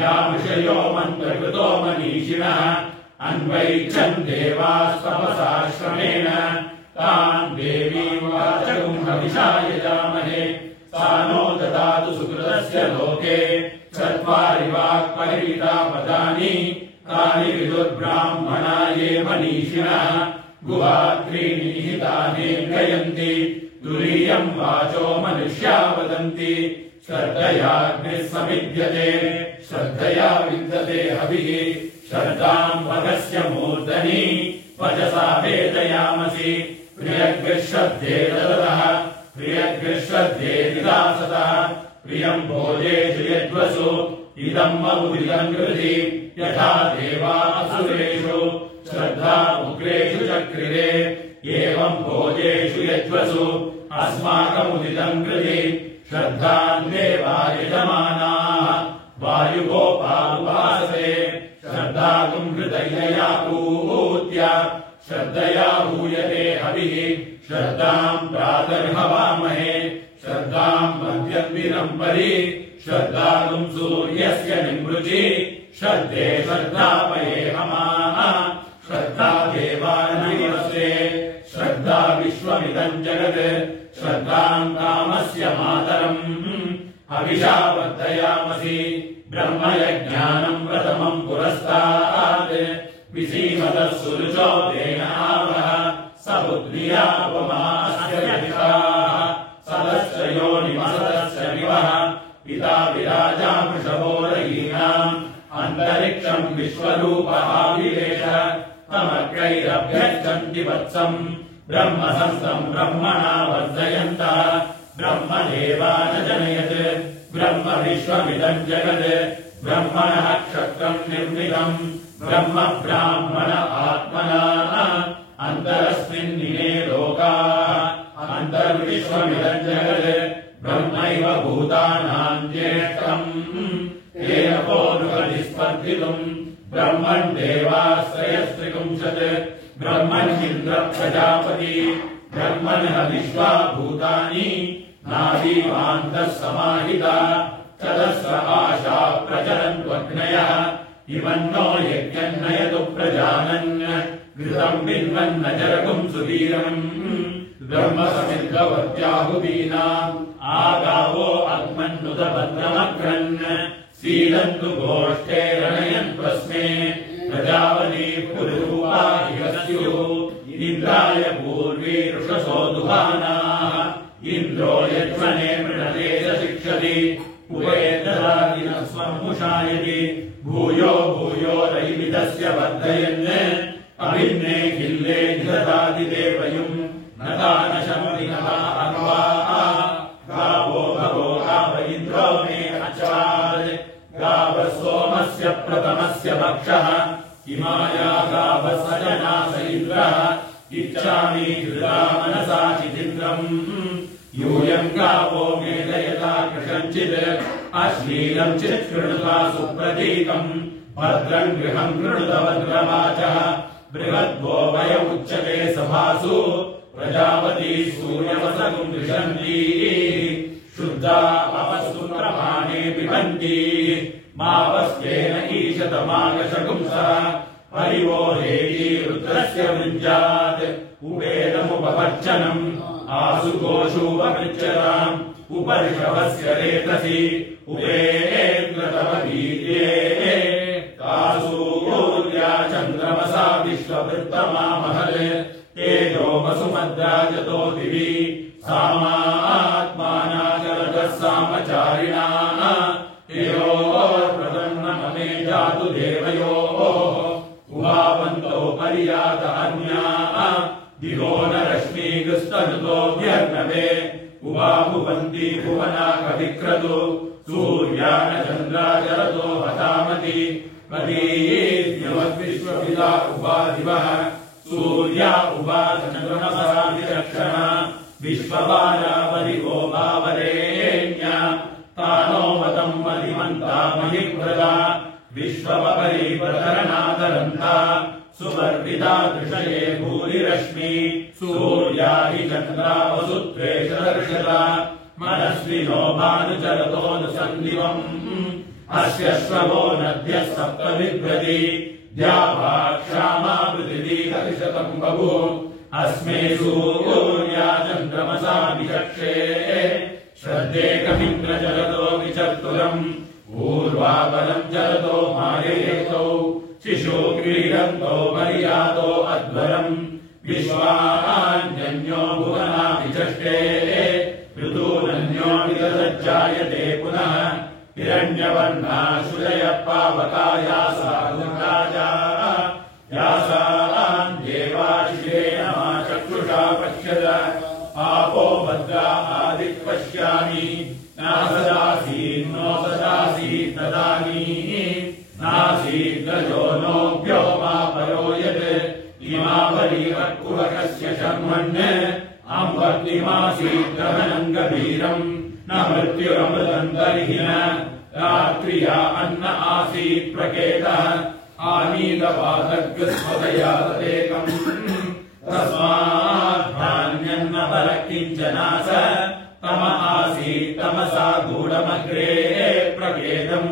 यामृषयो मन्त्रकृतो मनीषिणः अन्वैच्छन् देवास्तपसाश्रमेण तान् देवीम् वाचगुम् हविषा यजामहे सा नो ददातु सुकृतस्य लोके चत्वारि वाक्परिमिता पदानि तानि विदुर्ब्राह्मणा ये मनीषिणः गुहात्रीणि निहितानि गयन्ति दुरीयम् वाचो मनुष्या वदन्ति श्रद्धयाग्निः समिद्यते श्रद्धया विद्यते हविः श्रद्धाम् भगस्य मूर्धनि वचसा वेदयामसि प्रियग्श्रद्धे ददतः प्रियग्श्रद्धे विलासतः प्रियम् भोजेषु यद्वसु इदम् बहुविदम् कृति यथा देवासुरेषु श्रद्धा उग्रेषु चक्रिरे एवम् भोजेषु यज्वसु अस्माकमुदितम् कृति श्रद्धाम् देवा यजमानाः वायुगोपामुपासते श्रद्धातुम् हृदयया पूत्य श्रद्धया हूयते हविः श्रद्धाम् प्रातर्हवामहे श्रद्धाम् मध्यन्दिनम् परि श्रद्धातुम् सूर्यस्य निमृचि श्रद्धे श्रद्धापये हमाः श्रद्धा देवानमस्ते श्रद्धा विश्वमिदम् जगत् श्रद्धाम् कामस्य मातरम् हविषा वर्धयामसि ब्रह्मयज्ञानम् प्रथमम् पुरस्तात् विसीमतः सुरुचो देनावः स बुद्ध्यापमास्य यदिताः सदश्च योनिमसदश्च विवः पिता विराजा वृषभोरयीनाम् अन्तरिक्षम् विश्वरूपहाविवेश तमग्रैरभ्यर्चन्ति वत्सम् ब्रह्मसंस्थम् ब्रह्मणा वर्धयन्तः ब्रह्मदेवा न जनयत् ब्रह्म विश्वमिदम् जगत् ब्रह्मणः क्षत्रम् निर्मितम् ब्रह्म ब्राह्मण आत्मना अन्तरस्मिन्निने लोकाः अन्तर्विश्वमिदम् जगत् ब्रह्मैव भूतानाम् ज्येष्ठम् तेन पोरुहनिस्पर्धितुम् ब्रह्मन् देवाश्रयस्त्रिपुंशत् ब्रह्मन्निन्द्र प्रजापति ब्रह्मणः विश्वा भूतानि नादीवान्तः समाहिता चतस्र आशा प्रचरन्त्वग्नयः इमन्नो यज्ञन्नयतु प्रजानन् घृतम् बिन्वन्न जरकुम् सुवीरम् ब्रह्मसमिद्धवत्याहुतीनाम् आगावो अग्मन्नुतभद्रमघ्रन् सीदन्तु गोष्ठे रणयन्त्वस्मे प्रजावती पुरुरूपा इह स्युः इन्द्राय पूर्वीरुषसो दुहानाः इन्द्रो यज्मने मृणते च शिक्षति उपेतदादिनः स्वमुषायति भूयो भूयो रैविदस्य वर्धयन् अभिन्ने खिल्ले निददादिदेवयुम् नदानशमदिनः अर्वाः गावो भगो गाव इन्द्रो मे अचार् गावः सोमस्य प्रथमस्य भक्षः इमाया गावः सजना स इन्द्रः इच्छामि हृदा मनसा चिदिन्द्रम् यूयम् गावो मेलयता कृशञ्चित् अश्लीलम् चित् कृणुता सुप्रतीकम् भद्रम् गृहम् कृणुत भद्रवाचः बृहद्वो वय उच्यते सभासु प्रजापती सूर्यवसकुम् दृशन्ती शुद्धा अपस्तुप्रमाणे पिबन्ति मावस्तेन ईशतमागशकुंसः परिवोहेयी रुद्रस्य वृञ्जात् उपेदमुपवर्चनम् आसुघोषूपपृच्छताम् उपर्षवस्य रेतसि उपेन्द्रतमवीर्ये तासूर्या चन्द्रमसा विश्ववृत्तमामहत् तेजो वसुमद्राजतो दिवि सामात्मानाचरतः सामचारिणा तेयोर्प्रतन्नममे जातु देवयोः उभावन्तो पर्यात अन्या दिवो न रश्मीगस्तनुतो व्यर्णवे उभाभुवन्ति भुवना कविक्रतु सूर्या न चन्द्राचरतो हतामति पदीर्यवद्विश्वपिता उपादिवः सूर्या उवा चन्द्रमसा विचक्षण विश्ववारावदिवो भावरेण्या तानो मतम् मदिमन्ता महिव्रता विश्वपरि प्रतरणादरन्ता सुवर्विदा दृशये भूरिरश्मि सूर्या हि चन्द्रा वसुत्वेष दर्शता मनस्विनो भानुचरतोऽनुसन्दिवम् अस्य श्रवो नद्यः सप्त बिभ्रति द्यावा क्षामा पृथिवी कतिशतम् बभूः अस्मे सूर्या चन्द्रमसा विचक्षे श्रद्धेकमिन्द्र जलतो विचर्तुरम् पूर्वापरम् जलतो माययेतौ शिशो क्रीडन्तौ पर्यातो अध्वरम् विश्वान्यो भुवना विचष्टे ऋतूनन्यो विदधज्जायते पुनः हिरण्यवर्णा शुलय पावका यासा गुणराजा यासाम् देवाशिषे नमा चक्षुषा पश्यत आपो भद्रा आदिक् पश्यामि नासदासीत् नो सदासीत् तदानीः नासीत् गजो नो व्योमा परो यत् शर्मन् अम्बर्तिमासीत् गहनम् गभीरम् न मृत्युरमृतम् तर्हि न रात्र्या अन्न आसीत् प्रकेतः आनीतवादग्स्मदया तदेकम् तस्मात् धान्यन्न परः किञ्चनास तम आसीत् तमसा गूढमग्रे प्रकेतम्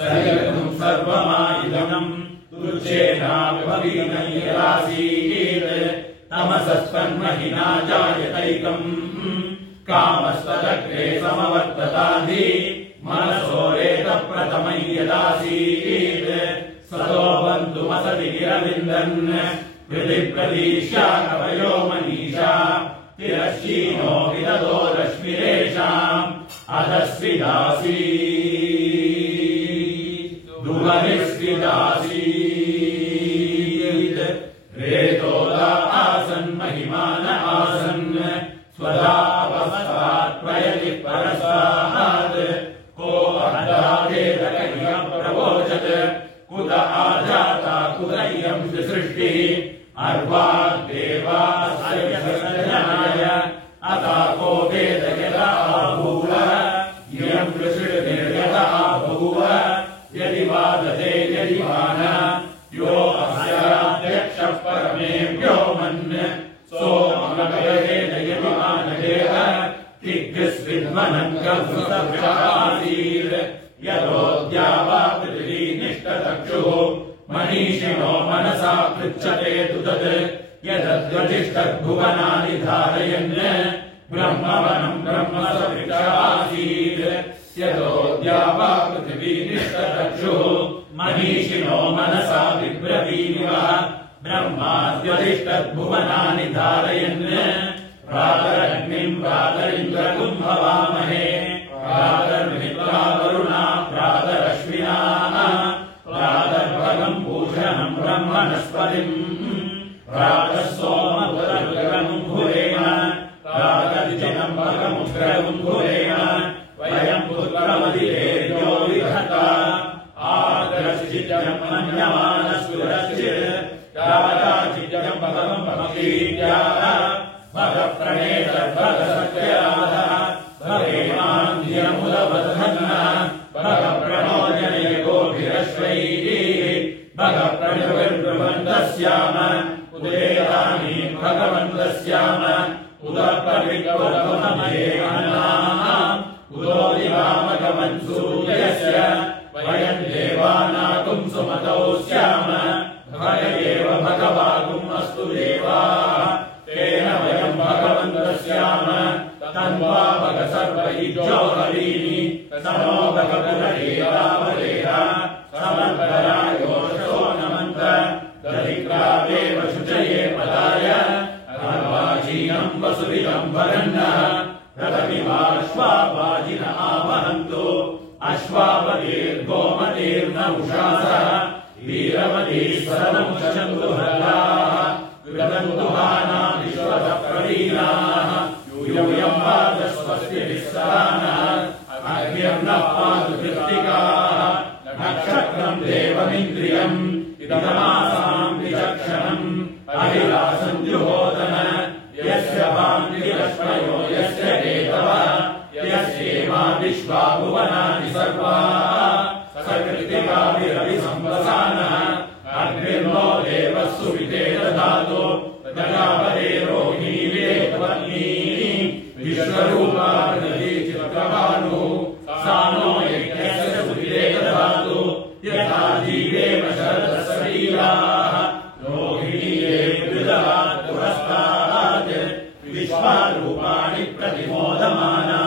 सरिगतम् सर्वमायुधनम् तुच्छेनाविभवीनैरासीत् तमसस्तन्महिना जायतैकम् कामस्तदग्रे समवर्तताधि मनसोरेत प्रथमै यदासीत् सतो बन्धुमसति गिरविन्दन् हृदि प्रदीश्या कवयो मनीषा तिरश्चीनो विदधो रश्मिरेषाम् अधस्विदासीत् दुहनिस्विदासीत् रेतोदा आसन् महिमान आसन् स्वदावस्थात् प्रयति परस्तात् को अहदादेदकैयम् प्रवोचत् कुत आजाता कुत इयम् सृष्टिः अर्वाद्देवासर्जनाय अताको वेद यदा बभूव इयम् पृषिर्यदा बभूव यदि वादते यदि वा न यो अस्याध्यक्षः परमेभ्यो मन् सोमवेद यदि वा न देव दिग्स्विद्मनम् गभृतवृषासीत् यदोद्या वा पृथिवी निष्ठचक्षुः मनीषिणो मनसा पृच्छते तु तत् यदद्वजिष्ठद्भुवनानि धारयन् ब्रह्मवनम् ब्रह्मसवृक्षासीत् यदोद्या वा पृथिवी निष्ठचक्षुः मनीषिणो मनसा बिभ्रतीमिव ब्रह्माद्वजिष्ठद्भुवनानि धारयन् प्रातरग्निम् प्रातरिन्द्रगुम् भवामहे प्रातर्मित्रा वरुणा प्रातरश्विनाः प्रातर्भगम् भूषणम् ब्रह्मणस्पतिम् प्रातः सोमपुरगम् भुरेण प्रातर्जिनम् भगमुग्रगम् भुरेण वयम् पुत्रमदिरेभ्यो विधता आग्रश्चिजम् मन्यमानसुरश्चित् राजाचिजम् भगवम् भगीत्याः भगप्रणेतर्भगसत्याः भगेमान्ध्यमुदवधन्नः भगप्रणोजने गोभिरश्वैः भगप्रणविर्ब्रुवन्तस्याम उदेतानि भगवन्तस्याम उदपवित्वमहेमनाः उदोदिवामगमन् सूर्यस्य वयम् देवानाकुम् सुमतौ स्याम भग एव भगवाकुम् अस्तु देवाः तेन वयम् भगवन्तस्याम तन्वा भग सर्वैजो हरीनि समो भगपुरैरावलेह समर्परायोषो नमन्त दरिद्रावेव शुचये पदाय अर्वाचीनम् वसुविदम् भरन्नः रथमिवाश्वावाजिन आवहन्तु अश्वावतीर्गोमतीर्न उषासः वीरवतीश्वरमुशन्तु भद्राः विदन्तुहाना विश्वतः प्रवीणाः यूयम् पादस्वस्तिभिस्सरानः अग्निर्नः पातु कृत्तिकाः नक्षत्रम् देवमिन्द्रियम् इदमासाम् विचक्षणम् अभिलासन्त्युहोदन यस्य भान्तिरश्मयो यस्य हेतवः यस्येमा विश्वा भुवनानि सर्वाः सकृत्तिकाभिरभिसंवसानः अग्निर्नो देवः सुविते दधातु प्रजापते रोहिणीवेतवह्नी विश्वरूपा चित्रभानुः सा नो यज्ञस्य सुविते दधातु यथा जीवेम शरदशरीराः रोहिणीये विदधात् पुरस्तात् विश्वारूपाणि प्रतिमोदमाना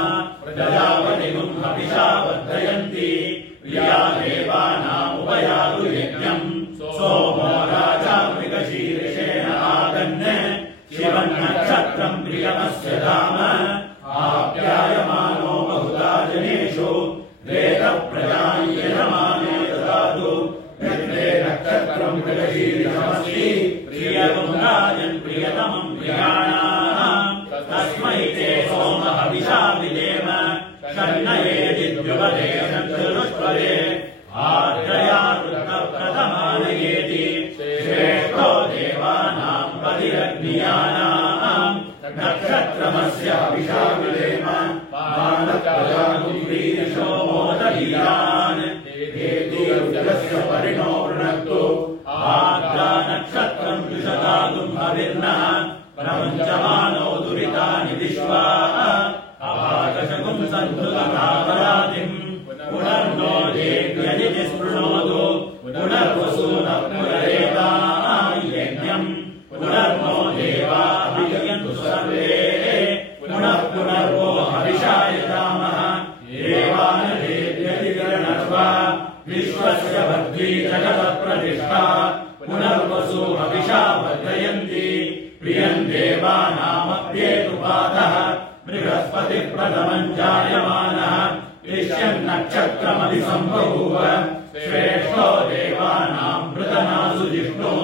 प्रजापतिगुम् हविषा वर्धयन्ति प्रिया देवानामुपयातु यज्ञम् सोमो राजा मृगशीर्षेण आगन् शिवन्नक्षत्रम् प्रियमस्य धाम आप्यायमानो बहुधा जनेषु वेदप्रजाम् यजमाने ददातु यत्रे नक्षत्रम् मृगशीर्षमस्ति प्रियतम् राजन् प्रियतमम् प्रियाणाम् तस्मै ते सोम हविषा विदेम षण्णयेदिद्युवदे षण्चतुष्पदे आर्द्रया वृत्तप्रथमानयेति श्रेष्ठो देवानाम् पतिरग्नियानाः नक्षत्रमस्य विशाविलेम बाणप्रजागुग्रीशो मोदहीरान् हेतुर्जलस्य परिणो वृणक्तु आद्रा नक्षत्रम् द्विषदातुम् हविर्नः प्रमुञ्चमानो दुरितानि विश्वा अपाकशकुम् सन्धृतकापरातिम् पुनर्नो देव्यदिति स्पृणोतु पुनर्वसूनः पुनरेतायज्ञम् पुनर्नो देवा अभियन्तु सर्वे पुनः पुनर्वो हविषायतामः देवानदेव्यदिगणर्वा विश्वस्य भद्री जगतप्रतिष्ठा पुनर्वसु हविषा वर्धयन्ति प्रियम् देवानामप्येतुपादः बृहस्पतिः प्रथमम् जायमानः इष्यम् नक्षत्रमभिसम्बभूव श्रेष्ठो देवानाम् मृतनासु जिष्णुः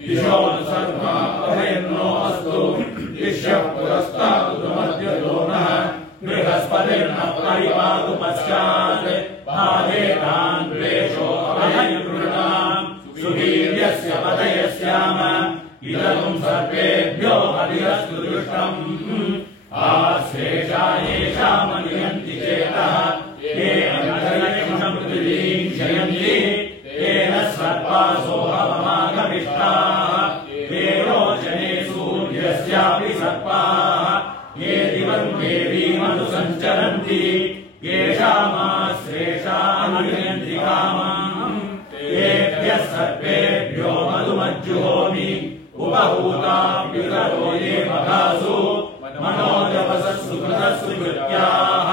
दिशोऽनु सर्वा अभयन्नो अस्तु इष्यः पुरस्तादु मध्यतो नः बृहस्पतिर्नः परिपातु पश्चात् बाधेतान् द्वेषो अभययुकृताम् सुवीर्यस्य पदयस्याम इदम् सर्वेभ्यो हविरस्तु दृष्टम् आश्रेषा येषामनियन्ति चेतः ये अन्तरिक्षम् पृथिवीम् शयन्ति तेन सर्पासो हवमागमिष्टाः ते रोचने सूर्यस्यापि सर्पाः ये दिवम् देवीमनुसञ्चरन्ति येषामाश्रेषामनियन्ति कामम् तेभ्यः सर्वेभ्यो मधुमज्जुहोमि उपहूताभ्युदरो ये मघासु मनोजवसस्सु कृतस्सु कृत्याः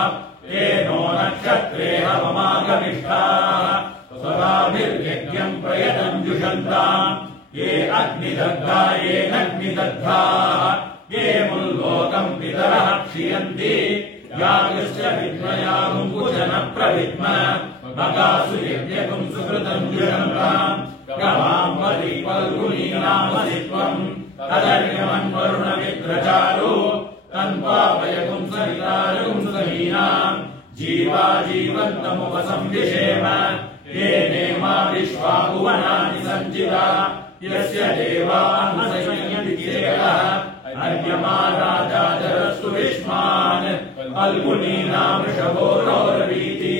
तेनो नक्षत्रे हवमागमिष्ठाः स्वभाभिर्यज्ञम् प्रयतम् जुषन्ताम् ये अग्निदग्धा ये नग्निदग्धाः ये मुल्लोकम् पितरः क्षियन्ति यागश्च विद्मयागुम् कुचन प्रविद्म मगासु यज्ञकुम् सुकृतम् जुषन्ताम् गवाम् परि पल्गुनीनामसित्वम् तदर्यमन्वरुणविद्रचारु तन्पापयकुम् सवितारकुम् सहीनाम् जीवा जीवन्तमुपसंविषेम ये नेमा विश्वा भुवनानि सञ्चिता यस्य देवान्मसंयन्ति चेतः अर्यमा राजाचरस्तु विष्मान् अल्गुनीनाम् वृषभोरोरवीति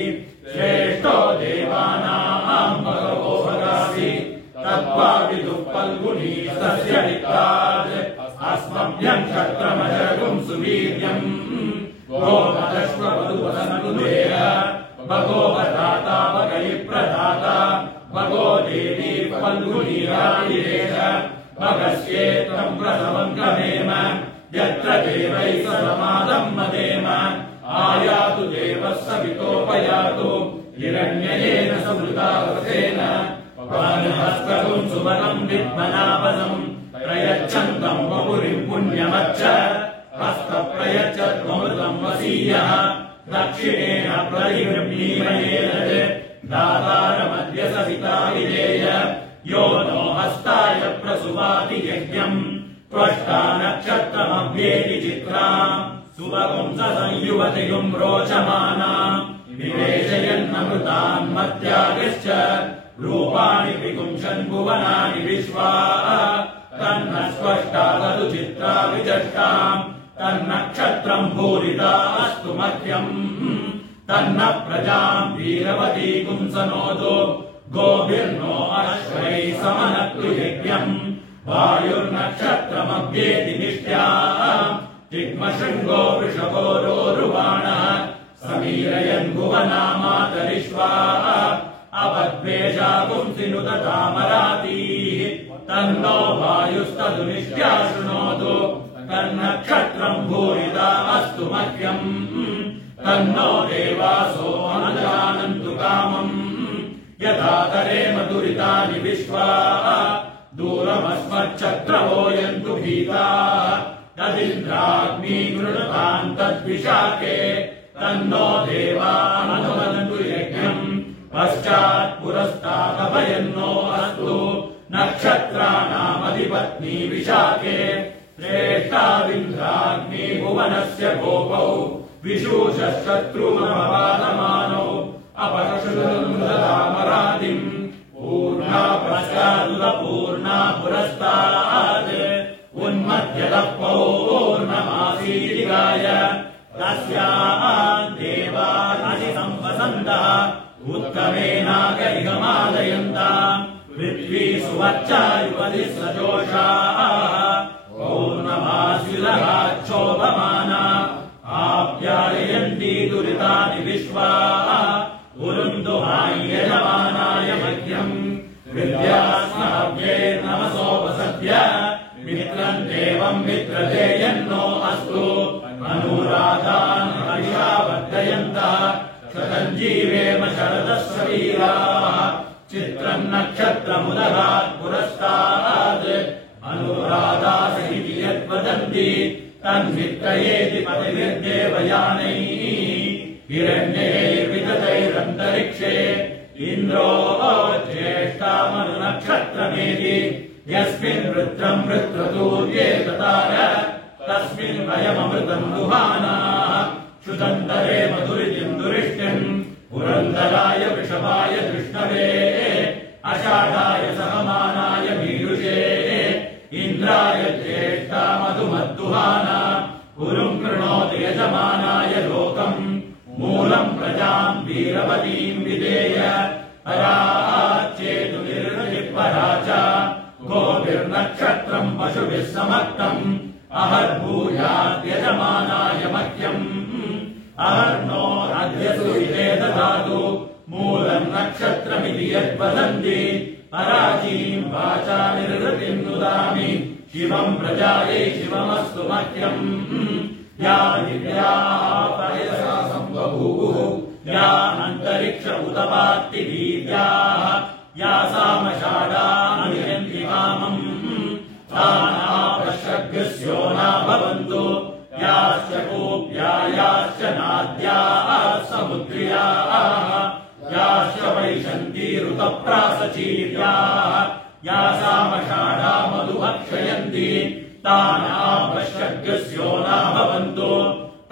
श्रेष्ठो देवानाम् भगवो भगासि तत्त्वाविदुः पल्गुनी तस्य वित्तात् अस्मभ्यम् क्षत्रमजगुम् सुवीर्यम् गोमदश्ववधुवसनुदेह भगो वदाता भगैप्रदाता भगो देवी पल्गुनीरायेष भगस्येत्रम् प्रथमम् गमेम यत्र देवैः समादम् मदेम आयातु देवः सवितोपयातु हिरण्ययेन समृतावतेन हस्तकुम् सुवनम् विद्मनापदम् प्रयच्छन्तम् वपुरिम् पुण्यमच्च हस्तप्रयच्छत्वमृतम् वसीयः दक्षिणेन प्रतिगृह्णीमयेन दातारमद्य सविता विधेय यो नो हस्ताय प्रसुवाति यज्ञम् त्वष्टा नक्षत्रमभ्येति चित्राम् सुवपुंस संयुवतियुम् रोचमानाम् विवेशयन्नमृतान् मत्यागश्च रूपाणि विपुंसन् भुवनानि विश्वा तन्न स्पष्टा वधु चित्रा विचष्टाम् तन्नक्षत्रम् भूरिता अस्तु मह्यम् तन्न प्रजाम् वीरवती पुंसनोतु गोभिर्नो अश्वैः समनक्तु यज्ञम् वायुर्नक्षत्रमभ्येति निष्ट्या तिग्मशृङ्गो वृषभो रोरुबाणः समीरयन् भुवनामातरिष्वा अपद्वेषा पुंसि नुदतामरातीः तन्नो वायुस्तदुनिष्ट्या शृणोतु तन्नक्षत्रम् भूरिता अस्तु मह्यम् तन्नो देवासो अनुजानन्तु कामम् यथा तरेम दुरितानि विश्वा दूरमस्मच्चक्रवो यन्तु भीताः तदिन्द्राग्नी गृणताम् तद्विशाखे तन्नो देवाननुवदन्तु यज्ञम् पश्चात् पुरस्तादभयन्नो अस्तु नक्षत्राणामधिपत्नी विशाखे श्रेष्ठाविन्द्राग्नी भुवनस्य गोपौ विशूषशत्रुमपवादमानौ अपशुमरादिम् पूर्णा पश्चादुपूर्णा पुरस्तात् उन्मध्यतः पौर्णमा आसीदिगाय तस्याम् देवादिसंवसन्तः उत्तमेनागैहमादयन्ताम् पृथ्वी सुवर्चा युवतिः सजोषाः पौर्णमासिलहाच्छोभमाना आप्याययन्ती दुरितानि विश्वा उरुन्दुमायजमानाय मह्यम् विद्यास्माभ्ये नमसोपसद्य मित्रम् देवम् मित्रधेयन्नो अस्तु अनुराधान् हर्षा वर्धयन्तः शतञ्जीवेम शरदः शरीराः चित्रम् नक्षत्रमुदगात् पुरस्तात् अनुराधासहिति यद्वदन्ति तन्मित्रयेति पतिभिर्देवयानैः हिरण्यैर्विदतैरन्तरिक्षे इन्द्रो ज्येष्ठामनुनक्षत्रमेति यस्मिन् वृत्रम् वृत्रतूर्ये ततार तस्मिन् वयममृतम् दुहानाः श्रुतन्तरे मधुरितिम् दुरिष्टिम् पुरन्दराय वृषभाय कृष्णवे अषाढाय सहमानाय मीयुषे इन्द्राय ज्येष्ठा मधुमद्दुहाना पुरुम् कृणोति यजमानाय लोकम् मूलम् प्रजाम् वीरवतीम् विधेय पराच्चेतुर्निर्हृतिः परा च गोभिर्नक्षत्रम् पशुभिः समक्तम् अहर्भूयाद्यजमानाय मह्यम् अहर्नो अद्य सुहिते ददातु मूलम् नक्षत्रमिति यद्वदन्ति पराचीम् वाचा निर्हृतिम् नुदामि शिवम् प्रजायै शिवमस्तु मह्यम् या दिव्याः पयसा सम्बभूवुः या अन्तरिक्ष उतपात्ति वीर्याः या सामषाढा अनुयन्ति कामम् तानापश्यग्स्यो न भवन्तु याश्च कूप्या याश्च नाद्याः समुद्र्याः याश्च वैशन्तीरुतप्रासचीर्याः या सामषाढा मधुभक्षयन्ति तानापश्यग्स्यो न भवन्तु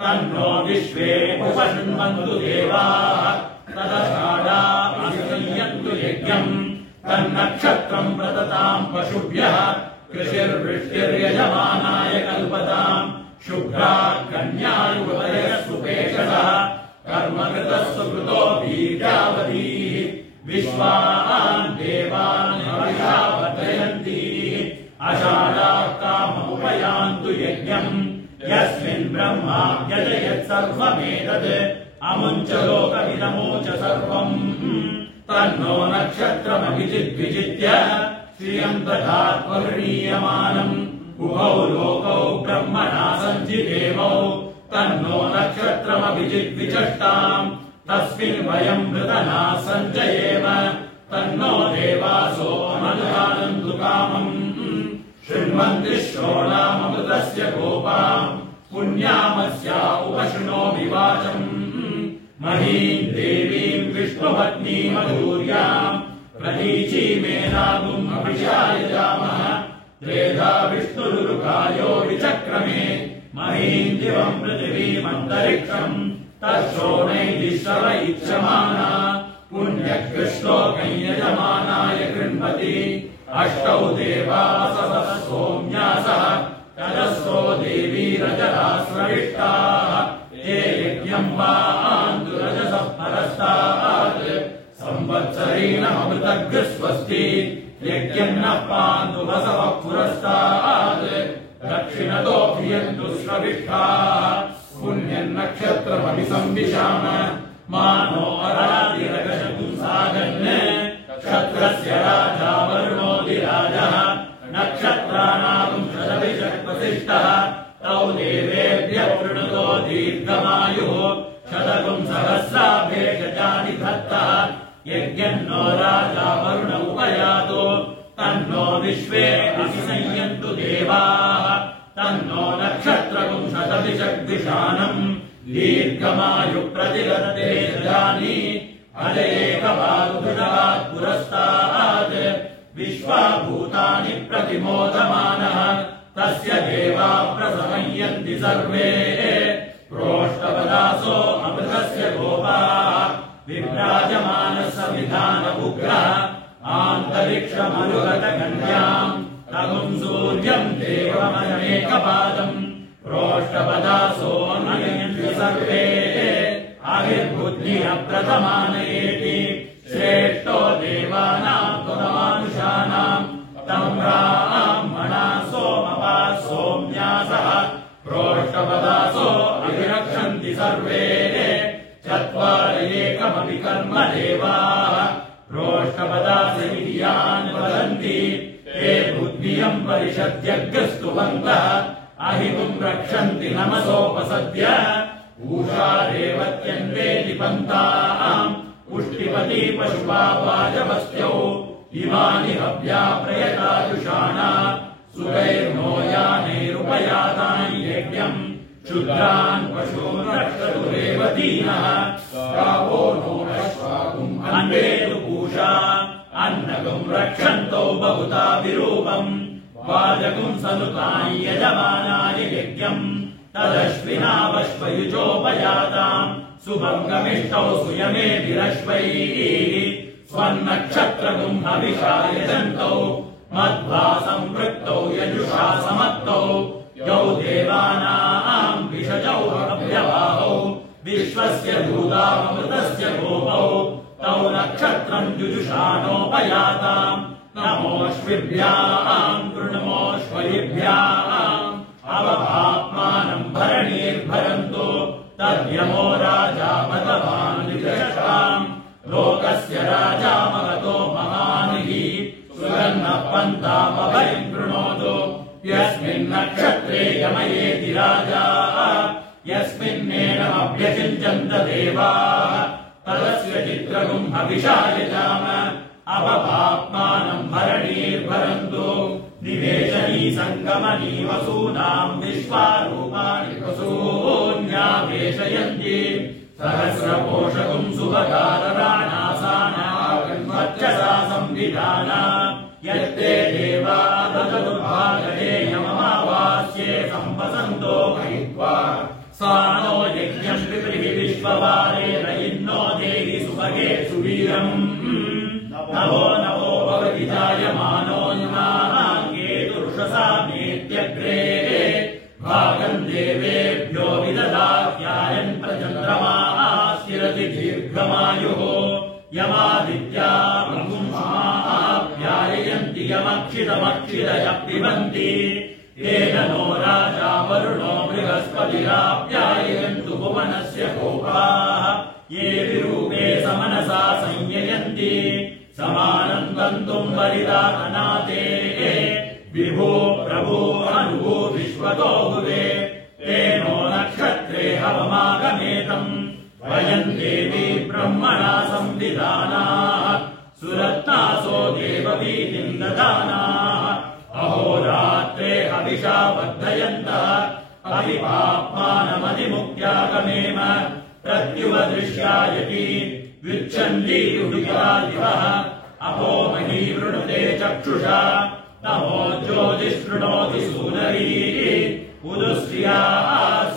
तन्नो विश्वे उपशृण्वन्तु देवाः तदषाढा असंयन्तु यज्ञम् तन्नक्षत्रम् प्रदताम् पशुभ्यः कृषिर्वृष्टिर्यजमानाय कल्पताम् शुभ्रा कन्यायुवतयः सुपेशसः कर्मकृतः सुकृतो वीर्यावतीः विश्वान् देवान् हर्षा वर्धयन्ति अषाढाः काममुपयान्तु यज्ञम् यस्मिन् ब्रह्मा व्यजयत् सर्वमेतत् अमुञ्च लोकमिदमुच सर्वम् तन्नो नक्षत्रमभिजिद्विजित्य श्रियम् दधात्मगृणीयमानम् उभौ लोकौ ब्रह्मणा सञ्चिदेवौ तन्नो नक्षत्रमभिजिद्विचष्टाम् तस्मिन् वयम् मृतना सञ्जयेम तन्नो देवासो अमनुगानन्तु कामम् शृण्वन्ति श्रोणाममृतस्य गोपाम् पुण्यामस्या उपशृणोमि वाचम् महीम् देवीम् विष्णुपत्नीमधूर्याम् प्रतीचीमेनागुम् अभिषायजामः त्रेधा विष्णुरुकायो विचक्रमे महीम् दिवम् पृथिवीमन्तरिक्षम् तच्छोणैदिश्रव इच्छमाना पुण्यकृष्णोकम् यजमानाय गृह्णति अष्टौ देवासवः सोम्यासः तदस्रो देवी रजसा स्रविष्टाः ते यज्ञम् वान्तु रजसः परस्तात् संवत्सरेणमृतघ्नस्वस्ति यज्ञम् नः पान्तु वसवः पुरस्तात् दक्षिणतो प्रियन्तु श्रविष्ठाः पुण्यन्नक्षत्रमभिसंविशाम मानो अरादिरगशपुंसागन् क्षत्रस्य राजा वरुणोऽधिराजः नक्षत्राणाम् शतभिषक्वसिष्ठः तौ देवेभ्यः वृणुतो दीर्घमायुः शतकम् सहस्राभेषजानि धत्तः यज्ञन्नो राजा वरुण उपयातु तन्नो विश्वे अभिसंयन्तु देवाः तन्नो नक्षत्रकम् शतभिषग्विषाणम् दीर्घमायुः प्रतिगते जानि अजयेकबाहुभृतात् पुरस्तात् विश्वाभूतानि प्रतिमोदमानः तस्य देवा प्रसमयन्ति सर्वे प्रोष्ठपदासो अमृतस्य गोपाः विभ्राजमानः सविधानमुग्रः आन्तरिक्षमनुगतगण्याम् तगुम् सूर्यम् देवमयमेकपादम् प्रोष्ठपदासो नयन्ति सर्वे आविर्बुद्धिः प्रथमानयेति श्रेष्ठो देवानाम् पुनमानुषाणाम् तम् ब्राह्मणा सोमपा सोम्यासः प्रोष्ठपदासो अभिरक्षन्ति सर्वे चत्वार एकमपि कर्म देवाः प्रोष्ठपदासैः यान् वदन्ति ते बुद्धियम् परिषद्यग्रस्तुवन्तः अहितुम् रक्षन्ति नमसोपसद्य ऊषा रेवत्यन्वेति पन्ताम् पुष्टिपति पशुपा वाजवस्त्यौ इमानि हव्या प्रयतायुषाणा सुखैर्नो यानैरुपयातानि यज्ञम् क्षुद्रान् पशून् रक्षतु रेवतीनः गावो नो अश्वाकुम् अन्वेतु पूषा अन्नकुम् रक्षन्तौ बहुता विरूपम् वाजकुम् सनुतानि यजमानाय यज्ञम् तदश्विनावश्वयुजोपयाताम् सुभङ्गमिष्टौ सुयमेभिरश्वैः स्वन्नक्षत्रकुम् हविषा यजन्तौ मध्वा सम्पृक्तौ यजुषा समत्तौ यौ देवानाम् विषजौ अव्यवाहौ विश्वस्य दूतामृतस्य गोपौ तौ नक्षत्रम् जुजुषानोपयाताम् नमोऽश्विभ्याम् कृणमोऽश्वरिभ्याम् अवभाप्मानम् भरणीर्भरन्तु तद्यमो राजा मतवान् विदशताम् लोकस्य राजा महतो महानिः सुगन्नः पन्थामभयम् कृणोतु यस्मिन्नक्षत्रे यमयेति राजा यस्मिन्नेनमभ्यचिञ्चन्त देवाः तदस्य चित्रगुम् हविषा यजाम अपभाप्मानम् भरणीर्भरन्तु निवेशनी सङ्गमनी वसूनाम् विश्वारूपाणि वसून्यावेशयन्ति सहस्रपोषकुम् सुभगारराणासानागन्वच्चसा संविधाना यत्ते देवा ददुर्भागेयममावास्ये सम्पसन्तो महित्वा सा नो यज्ञम् पितृः विश्ववारेण इन्नो देहि सुभगे सुवीरम् नवो नवो भवति जायमानोऽन्नाङ्गेतुर्षसा मेत्यग्रे भागम् देवेभ्यो विददात्यायन् प्रचन्द्रमाः स्थिरति दीर्घमायुः यमादित्या पुंसाप्याययन्ति यमक्षितमक्षितयः पिबन्ति तेन नो राजा वरुणो बृहस्पतिराप्याययन्तु भुवनस्य गोपाः ये विरूपे समनसा संययन्ति समानम् गन्तुम् वरिदातनाते विभो प्रभो अनुभो विश्वतो भुवे तेनो नक्षत्रे हवमागमेतम् वयम् देवी ब्रह्मणा संविधानाः सुरत्नासो देववीतिम् ददानाः अहोरात्रे हविषा वर्धयन्तः अभिपाप्मानमधिमुक्त्यागमेम प्रत्युपदृश्यायति विच्छन्दी उडिता दिवः अपो मही वृणुते चक्षुषा नमो ज्योतिष्कृणोति सूनरीः उदुश्रिया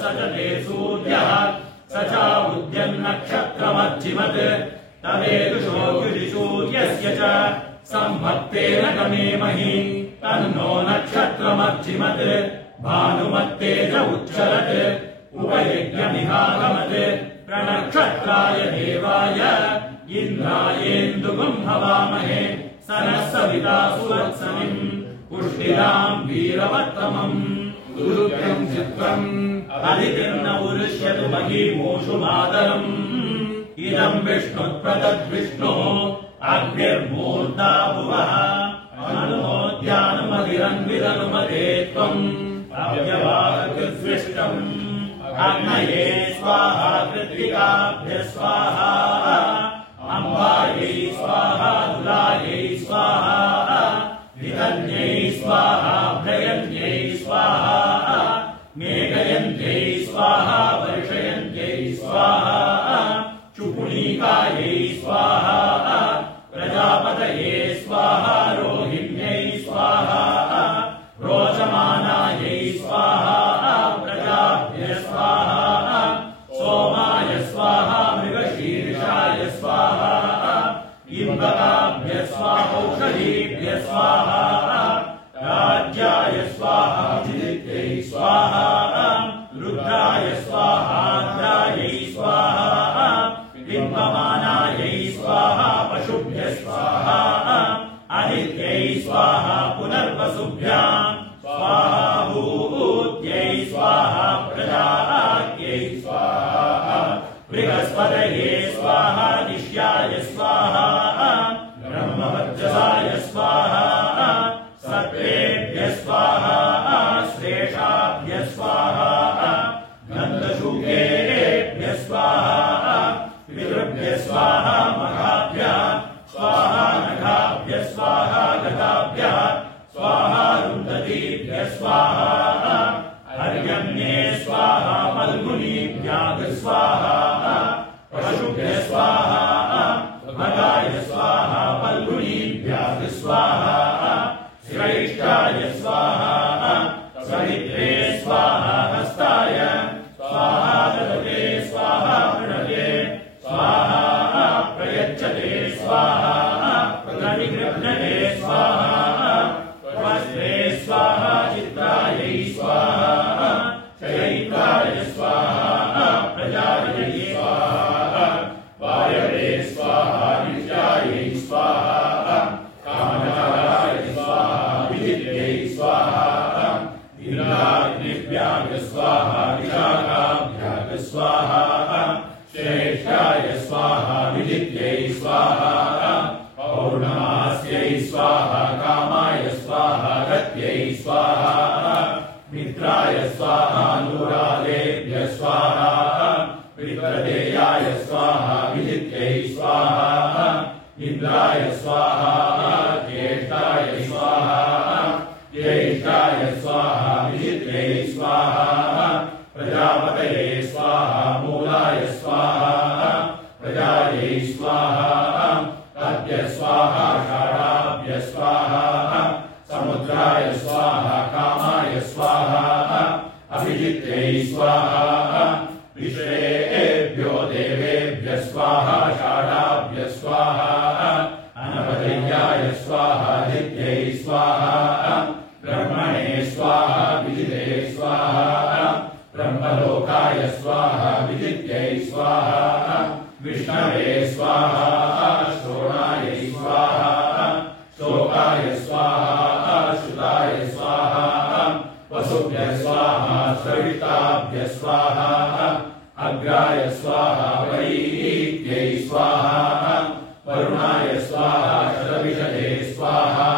स च ते सूर्यः स चाबुद्यन्नक्षत्रमर्जिमत् तवेदुषोऽग्निसूर्यस्य च सम्भक्तेन गमेमहि तन्नो नक्षत्रमर्जिमत् भानुमत्तेज उच्छलत् उपयज्ञमिहागमत् प्रणक्षत्राय देवाय इन्द्रायेन्दुगुम् हवामहे सरः सविता सुवत्सनिम् पुष्टिराम् वीरवत्तमम् दुरुद्यम् चित्रम् अदितिर्न उरुष्यतु महीमूषु मातरम् इदम् विष्णुत्प्रदद्विष्णुः अग्निर्मूर्धा भुवः अनुमोद्यानुमतिरन्विरनुमते त्वम् अव्यवाहकृद्विष्टम् अग्नये स्वाहा कृत्तिकाभ्यः स्वाहा अम्बायै स्वाहा दुलायै स्वाहा वितन्यै स्वाहा भ्रयन्यै स्वाहा मेघयन्त्यै स्वाहा वर्षयन्त्यै स्वाहा चुपुणीकायै स्वाहा प्रजापतये स्वाहा रोहिण्यै स्वाहा रोचमानायै स्वाहा प्रजाभ्यः स्वाहा सोमाय स्वाहा मृगशीर्षाय स्वाहा इन्द्रकाभ्यः स्वाहौषधीभ्यः स्वाहा राज्याय स्वाहा चित्यै स्वाहा स्वाहा प्रजात्यै स्वाहा बृहस्पतये स्वाहा दिश्याय स्वाहा ब्रह्मवर्चसाय स्वाहा सर्वेभ्यः स्वाहा श्रेष्ठाभ्यः स्वाहा गन्धशूकेभ्यः स्वाहा पितृभ्यः स्वाहा मखाभ्यः स्वाहा नखाभ्यः स्वाहा गताभ्यः स्वाहा रुन्धतीभ्यः स्वाहा हर्यम्ये स्वाहा फल्गुनीभ्यः स्वाहा पशुभ्यः स्वाहा मगाय स्वाहा फल्गुनीभ्यः स्वाहा श्रेष्ठाय स्वाहा सवित्रे स्वाहा हस्ताय स्वाहा ददते स्वाहा प्रणते स्वाहा प्रयच्छते स्वाहा प्रनिगृह्णते स्वाहा वस्त्रे स्वाहा चित्रायै स्वाहा चैत्राय स्वाहा प्रजापतये स्वाहा वायवे स्वाहा नित्यायै स्वाहा कामकाराय स्वाहा विजित्यै स्वाहा इंद्राग्निभ्याः स्वाहा विशाखाभ्याः स्वाहा श्रेष्ठाय स्वाहा विजित्यै स्वाहा पौर्णमास्यै स्वाहा कामाय स्वाहा गत्यै स्वाहा मित्राय स्वाहा नूरालेभ्यः स्वाहा विप्रदेयाय स्वाहा विजित्यै स्वाहा इंद्राय स्वाहा ज्येष्ठाय स्वाहा ज्येष्ठाय स्वाहा विजित्यै स्वाहा प्रजापतये स्वाहा मूलाय स्वाहा प्रजायै स्वाहा अद्य स्वाहा षाढाभ्यः स्वाहा समुद्राय स्वाहा कामाय स्वाहा अभिजित्यै स्वाहा विश्वेभ्यो देवेभ्यः स्वाहा षाढाभ्यः स्वाहा अनवधेयाय स्वाहा दित्यै स्वाहा ब्रह्मणे स्वाहा विजिते स्वाहा ब्रह्मलोकाय स्वाहा विजित्यै स्वाहा विष्णवे स्वाहा श्रोणायै स्वाहा शोकाय स्वाहा श्रुताय स्वाहा वसुभ्यः स्वाहा सविताभ्यः स्वाहा अग्राय स्वाहा वैत्यै स्वाहा वरुणाय स्वाहा शतविषये स्वाहा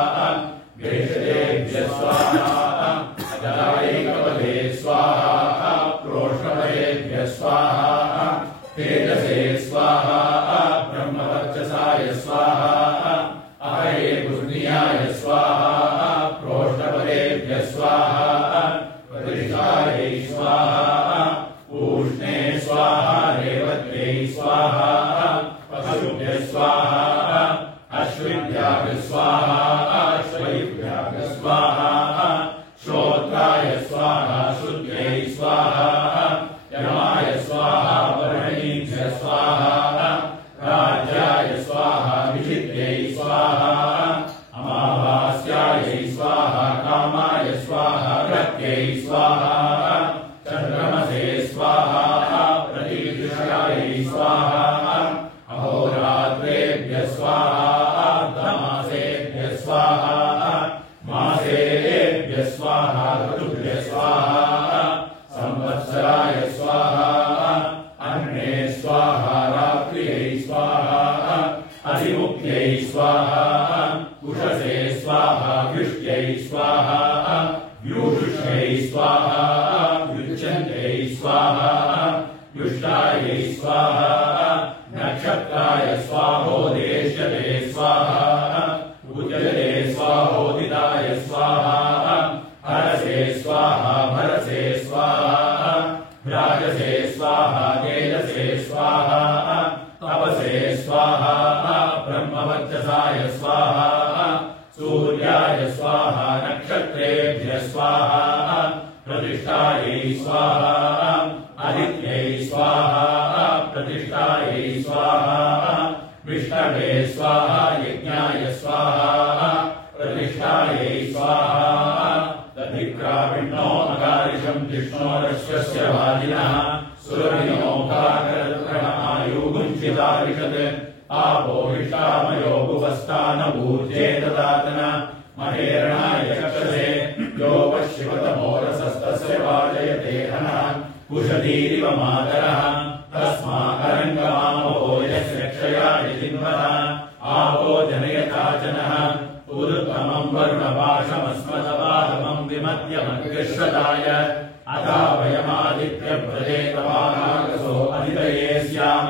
भेषजेभ्यः स्वाहा जलायैकपदे स्वाहा प्रोष्णपदेभ्यः स्वाहा तेजसे स्वाहा ब्रह्मवर्चसाय स्वाहा अहये बुद्धियाय स्वाहा प्रोष्णपदेभ्यः स्वाहा प्रतिष्ठायै स्वाहा पूष्णे स्वाहा रेवत्यै स्वाहा पशुभ्यः स्वाहा अश्विभ्यः स्वाहा अश्वयुभ्यः स्वाहा श्रोत्राय स्वाहा शुद्ध्यै स्वाहा यमाय स्वाहा वर्णीभ्यः स्वाहा राज्याय स्वाहा विजित्यै स्वाहा अमावास्यायै स्वाहा कामाय स्वाहा कृत्यै स्वाहा चन्द्रमसे स्वाहा प्रतीक्षायै स्वाहा अहोरात्रेभ्यः स्वाहा अर्धमासेभ्यः स्वाहा मासेभ्यः स्वाहा ऋतुभ्यः स्वाहा संवत्सराय स्वाहा अन्ने स्वाहा रात्र्यै स्वाहा अधिमुख्यै स्वाहा उषसे स्वाहा व्युष्ट्यै स्वाहा व्यूषुष्यै स्वाहा व्युच्यन्त्यै स्वाहा व्युष्टायै स्वाहा नक्षत्राय स्वाहोदेश्यते स्वाहा उद्यते स्वाहोदिताय स्वाहा हरसे स्वाहा भरसे स्वाहा राजसे स्वाहा तेजसे स्वाहा तपसे स्वाहा ब्रह्मवर्चसाय स्वाहा सूर्याय स्वाहा नक्षत्रेभ्यः स्वाहा प्रतिष्ठायै स्वाहा आदित्यै स्वाहा प्रतिष्ठायै स्वाहा विष्णवे स्वाहा यज्ञाय स्वाहा प्रतिष्ठायै स्वाहा दधिक्राविण्णो अकारिषम् जिष्णोरश्वस्य वाजिनः सुरभिनोकाकरत्रणमायुगुञ्चितारिषत् आपोहिष्टामयो भुवस्तानभूर्जे ददातन महेरणाय चक्षसे यो वशिवतमोरसस्तस्य वाजयते कुशतीरिव मातरः तस्माकरङ्गमावो यस्य क्षया यजिन्वः आपो जनयता जनः ऊरुत्तमम् वरुणपाशमस्मदपादमम् विमध्यमग्रश्रदाय अथा वयमादित्यव्रजेतवानागसो अदितये स्याम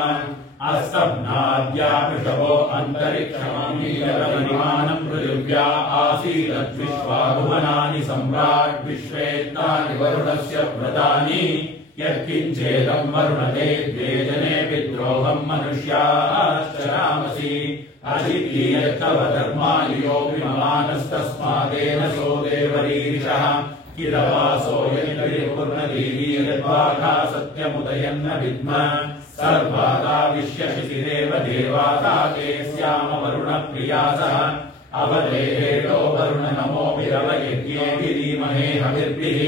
अस्तब्नाद्यापृषभो अन्तरिक्षममीयतमनिमानम् पृथिव्या आसीदद्विश्वाभुवनानि सम्राट् विश्वेत्तानि वरुणस्य व्रतानि यत्किञ्चेदम् वरुणते द्वे जने विद्रोहम् मनुष्याश्चरामसि अजितीयत्तव धर्मायोऽपि ममानस्तस्मादेन सो देवरीरिषः किलवासो यन्तिरिपूर्णदीवीर्वाघा सत्यमुदयन्न विद्म सर्वादाविश्यशिशिरेव देवाता ते स्याम वरुणप्रियासः अवदेहेतो वरुण नमो विरवयज्ञेभिरीमहे हविर्भिः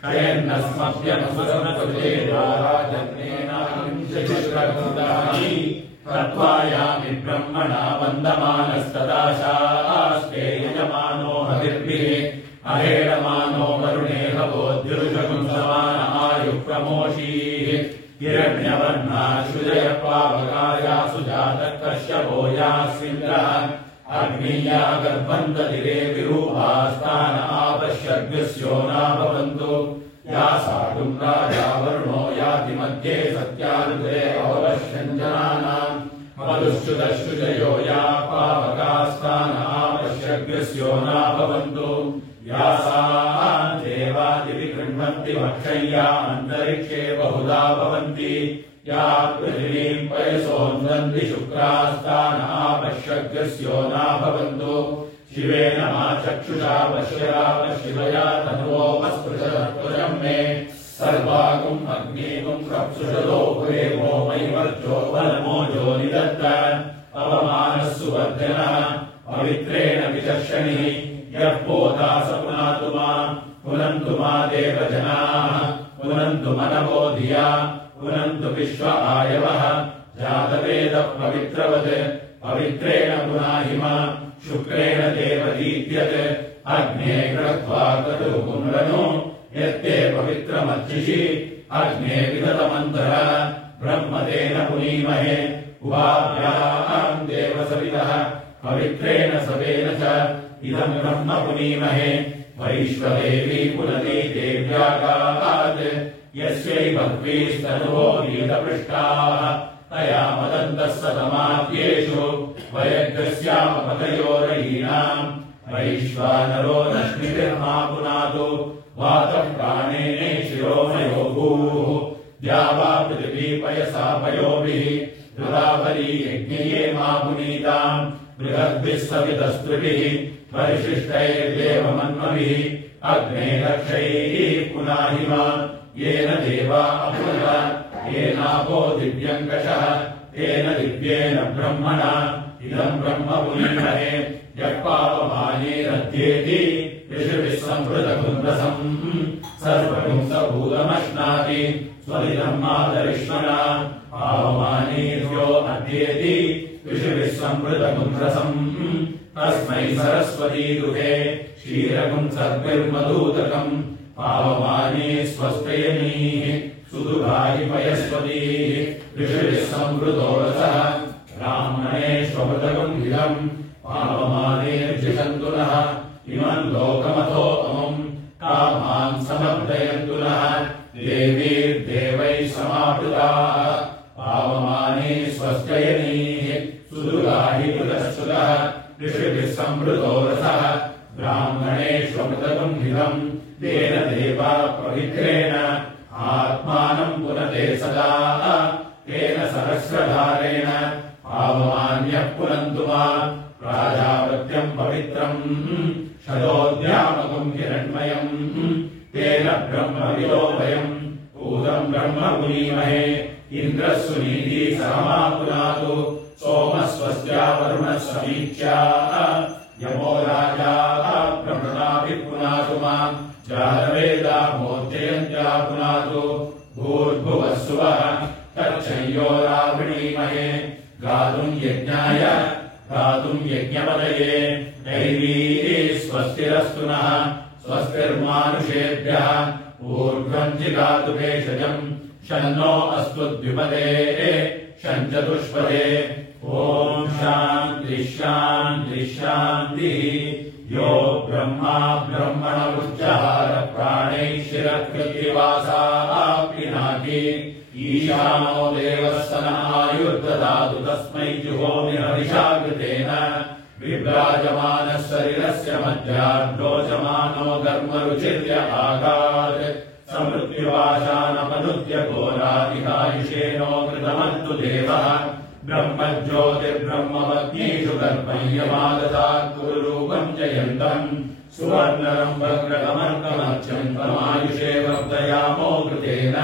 क्षयन्नस्मभ्यनुसृते राजन्नेनांशशिश्रकृतानि तत्त्वायामि ब्रह्मणा वन्दमानस्तदाशास्ते यजमानो हविर्भिः अहेडमानो वरुणेह बोद्युरुषकुम् समान आयुप्रमोषीः हिरण्यवर्णाश्रुजय पावकायासु जातः कश्यपो यास्मिन्द्रः अग्नीया गर्भन्तदिरे विरूपास्तान आपश्यद्भिस्यो नाभवन्तु या साधुम् राजा वरुणो याति मध्ये सत्यानुदे अवश्यञ्जनानाम् मधुश्च्युतश्रुजयो या पावकास्तान आपश्यद्भिस्यो नाभवन्तु या सा देवादिवि गृह्णन्ति भक्षय्या अन्तरिक्षे बहुधा भवन्ति या पृथिवीम् पयसोऽन्वन्ति शुक्रास्तान आपश्यग्रस्यो नाभवन्तु शिवेन मा चक्षुषा पश्यरापशिवया तन्वोपस्पृशत्वजम् मे सर्वागुम् अग्निगुम् रप्सुषदो भुरेवो मयिवर्चो बलमोजो निदत्त पवमानः सुवर्धनः पवित्रेण विचर्षणिः यः पोता स पुनातु मा पुनन्तु मा देवजनाः पुनन्तु मनवो धिया पुनन्तु विश्व आयवः जातवेदः पवित्रवत् पवित्रेण पुनाहि मा शुक्रेण देवदीप्यत् अग्ने कृत्वा क्रतुपुनरनु यत्ते पवित्रमर्चिषि अग्ने विदतमन्तः ब्रह्मतेन पुनीमहे उभाभ्याम् देवसवितः पवित्रेण सवेन च इदम् ब्रह्म पुनीमहे वैश्वदेवी पुनती देव्यागात् यस्यै भग्वीस्तनुवो गीतपृष्टाः तया मदन्तः सतमाद्येषु वयग्रस्यामपतयोरयीणाम् वैश्वानरो रश्मिभिर्मा पुनातु वातः प्राणेने शिरोमयो भूः द्यावा पृथिवी पयसा पयोभिः रुदावली यज्ञये मा पुनीताम् बृहद्भिः सवितस्त्रिभिः परिशिष्टैर्देवमन्मभिः अग्ने रक्षैः पुनाहि मा येन देवा अभूत येनापो दिव्यङ्कषः तेन दिव्येन ब्रह्मणा इदम् ब्रह्म पुनीमहे यः पावमानेरध्येति ऋषिभिः सम्भृतकुन्दसम् सर्वपुंसभूतमश्नाति स्वदिदम् मातरिष्मणा पावमानेर्यो अध्येति ऋषिभिः सम्भृतकुन्द्रसम् तस्मै सरस्वती गृहे क्षीरकम् सर्विर्मधूतकम् पावमाने स्वस्तयनीः सुदुघाहि पयस्वतीः ऋषिभिः सम्भृतो रसः ब्राह्मणेष्वमृतकम् इदम् पावमानेर्जिषन्तु नः इमम् लोकमथो अमुम् कामान् समर्दयन्तु नः देवीर्देवैः समावृताः पावमाने स्वस्तयनीः सुदुघाहि पुरःसुतः ऋषिभिः सम्भृतो रसः ब्राह्मणेष्वमृतकम् इदम् तेन देवा पवित्रेण आत्मानम् पुनते सदा तेन सहस्रधारेण पावमान्यः पुनन्तु मा प्राजापत्यम् पवित्रम् शतोद्यामकम् हिरण्मयम् तेन ब्रह्मविदो वयम् पूतम् ब्रह्म पुनीमहे इन्द्रः सुनीति सहमा पुनातु सोमः स्वस्या वरुणः समीच्या यमो राजा प्रभृताभिः पुनातु मा जातवेदा मोच्चयन्त्या पुनातु भूर्भुवः सुवः तच्छय्यो रावणीमहे गातुम् यज्ञाय गातुम् ऊर्ध्वम् जिगातु भेषजम् शन्नो अस्तु द्विपदे शम् चतुष्पदे ॐ शान्तिः शान्तिः शान्तिः यो ब्रह्मा ब्रह्मणमुच्चहार प्राणैः शिरकृतिवासाः पिनाति ईशानो देवः सन आयुर्ददातु तस्मै जुहोमि हविषाकृतेन विभ्राजमानः शरीरस्य मध्यार्धोचमानो कर्मरुचिर्य आगात् समृत्युपाशानपनुद्य घोरादिकायुषेनो कृतमन्तु देवः ब्रह्मज्योतिर्ब्रह्मपत्नीषु कर्मय्यमादतात् गुरुरूपम् जयन्तम् सुवर्णरम्भग्रकमर्कमर्चन्तमायुषे वर्धयामो कृतेन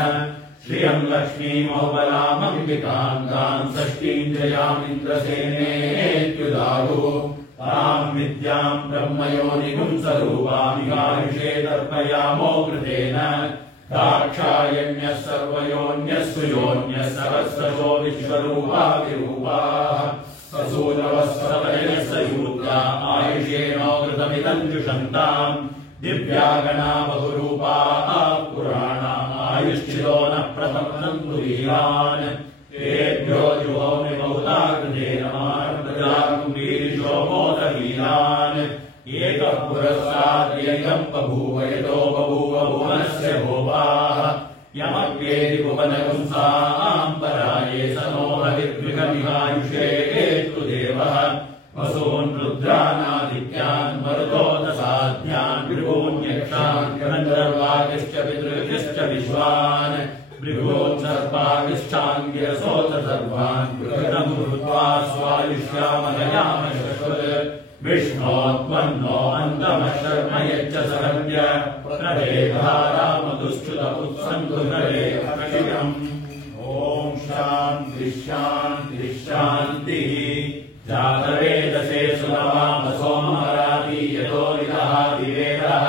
श्रियम् लक्ष्मीमोबलामम्बिकाम् ताम् षष्ठीम् जयामिन्द्रसेनेत्युदाहुः ताम् विद्याम् ब्रह्मयोनिगुम् स्वरूपामिकायुषे तर्पयामो कृतेन दाक्षायण्यः सर्वयोन्यः सुयोन्यः सहस्रशो विश्वरूपा विरूपाः ससूनवः सवयः सयूत्या आयुषेनो कृतमिदम् जुषन्ताम् दिव्यागणा बहुरूपाः पुराणा आयुष्ठितो न प्रथमन्तु वीरान् तेभ्यो जुहोमि बहुधा कृतेन मार्गजाकुम्भीरिशो मोदवीरान् एकः पुरस्ताद्यैकम् बभूव यतो बभूव भुवनस्य भोपाः यमप्येति भुवनपुंसाम् पराये स नो हविर्द्विगमिहायुषे तु देवः वसून् रुद्रानादित्यान् मरुतोदसाध्यान् भृगून्यक्षान् गन्धर्वादिश्च पितृभ्यश्च विश्वान् भृगून् सर्पादिश्चाङ्गिरसोत सर्वान् कृतमुहृत्वा स्वायुष्यामहयाम शश्वत् विष्णो त्वन्नो अन्तमः शर्म यच्च सहन्य प्रदेधारामधुश्च्युतमुत्सन्तु हरे अक्षयम् ॐ शान्तिः शान्तिः शान्तिः जातवेदसे सुनवामसोमहराति यतो विदः विवेदः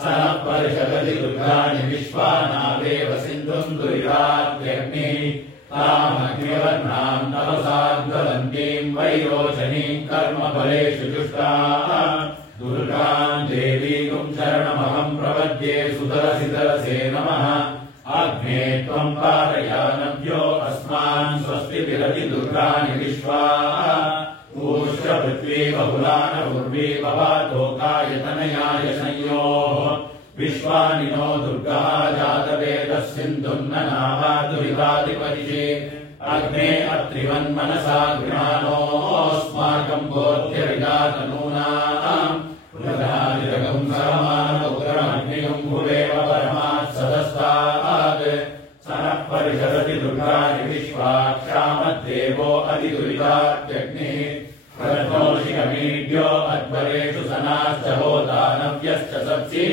स नः परिषदति दुर्गाणि विश्वानादेव सिन्धुम् दुरितात्यग्निः तामग्निवर्णाम् तपसाद्वलन्तीम् वैरोचनीम् कर्मफलेषु जुष्टाः दुर्गाम् देवीकुम् शरणमहम् प्रपद्ये सुतरसितरसे नमः अग्ने त्वम् पारयानभ्यो अस्मान् स्वस्ति विरति दुर्गाणि विश्वाः ऊष्ट पृथ्वी बहुलान उर्वी भवातोकायतनयाय संयोः विश्वानि नो दुर्गः जातवेदः सिन्धुन्ननावादुरितादिपरिशे अग्ने अत्रिवन्मनसा गृहाणोऽस्माकम् बोध्यविदातनूनाम् पुनरादिरगम् सरमानमुग्रमग्निगम् भुवेव परमात् सदस्तात् स नः परिषदति दुर्गाणि विश्वाक्षामद्देवो अधिदुरितात्यग्निः प्रज्ञोषिकमीड्यो अध्वरेषु सनाश्च होदानव्यश्च सप्सि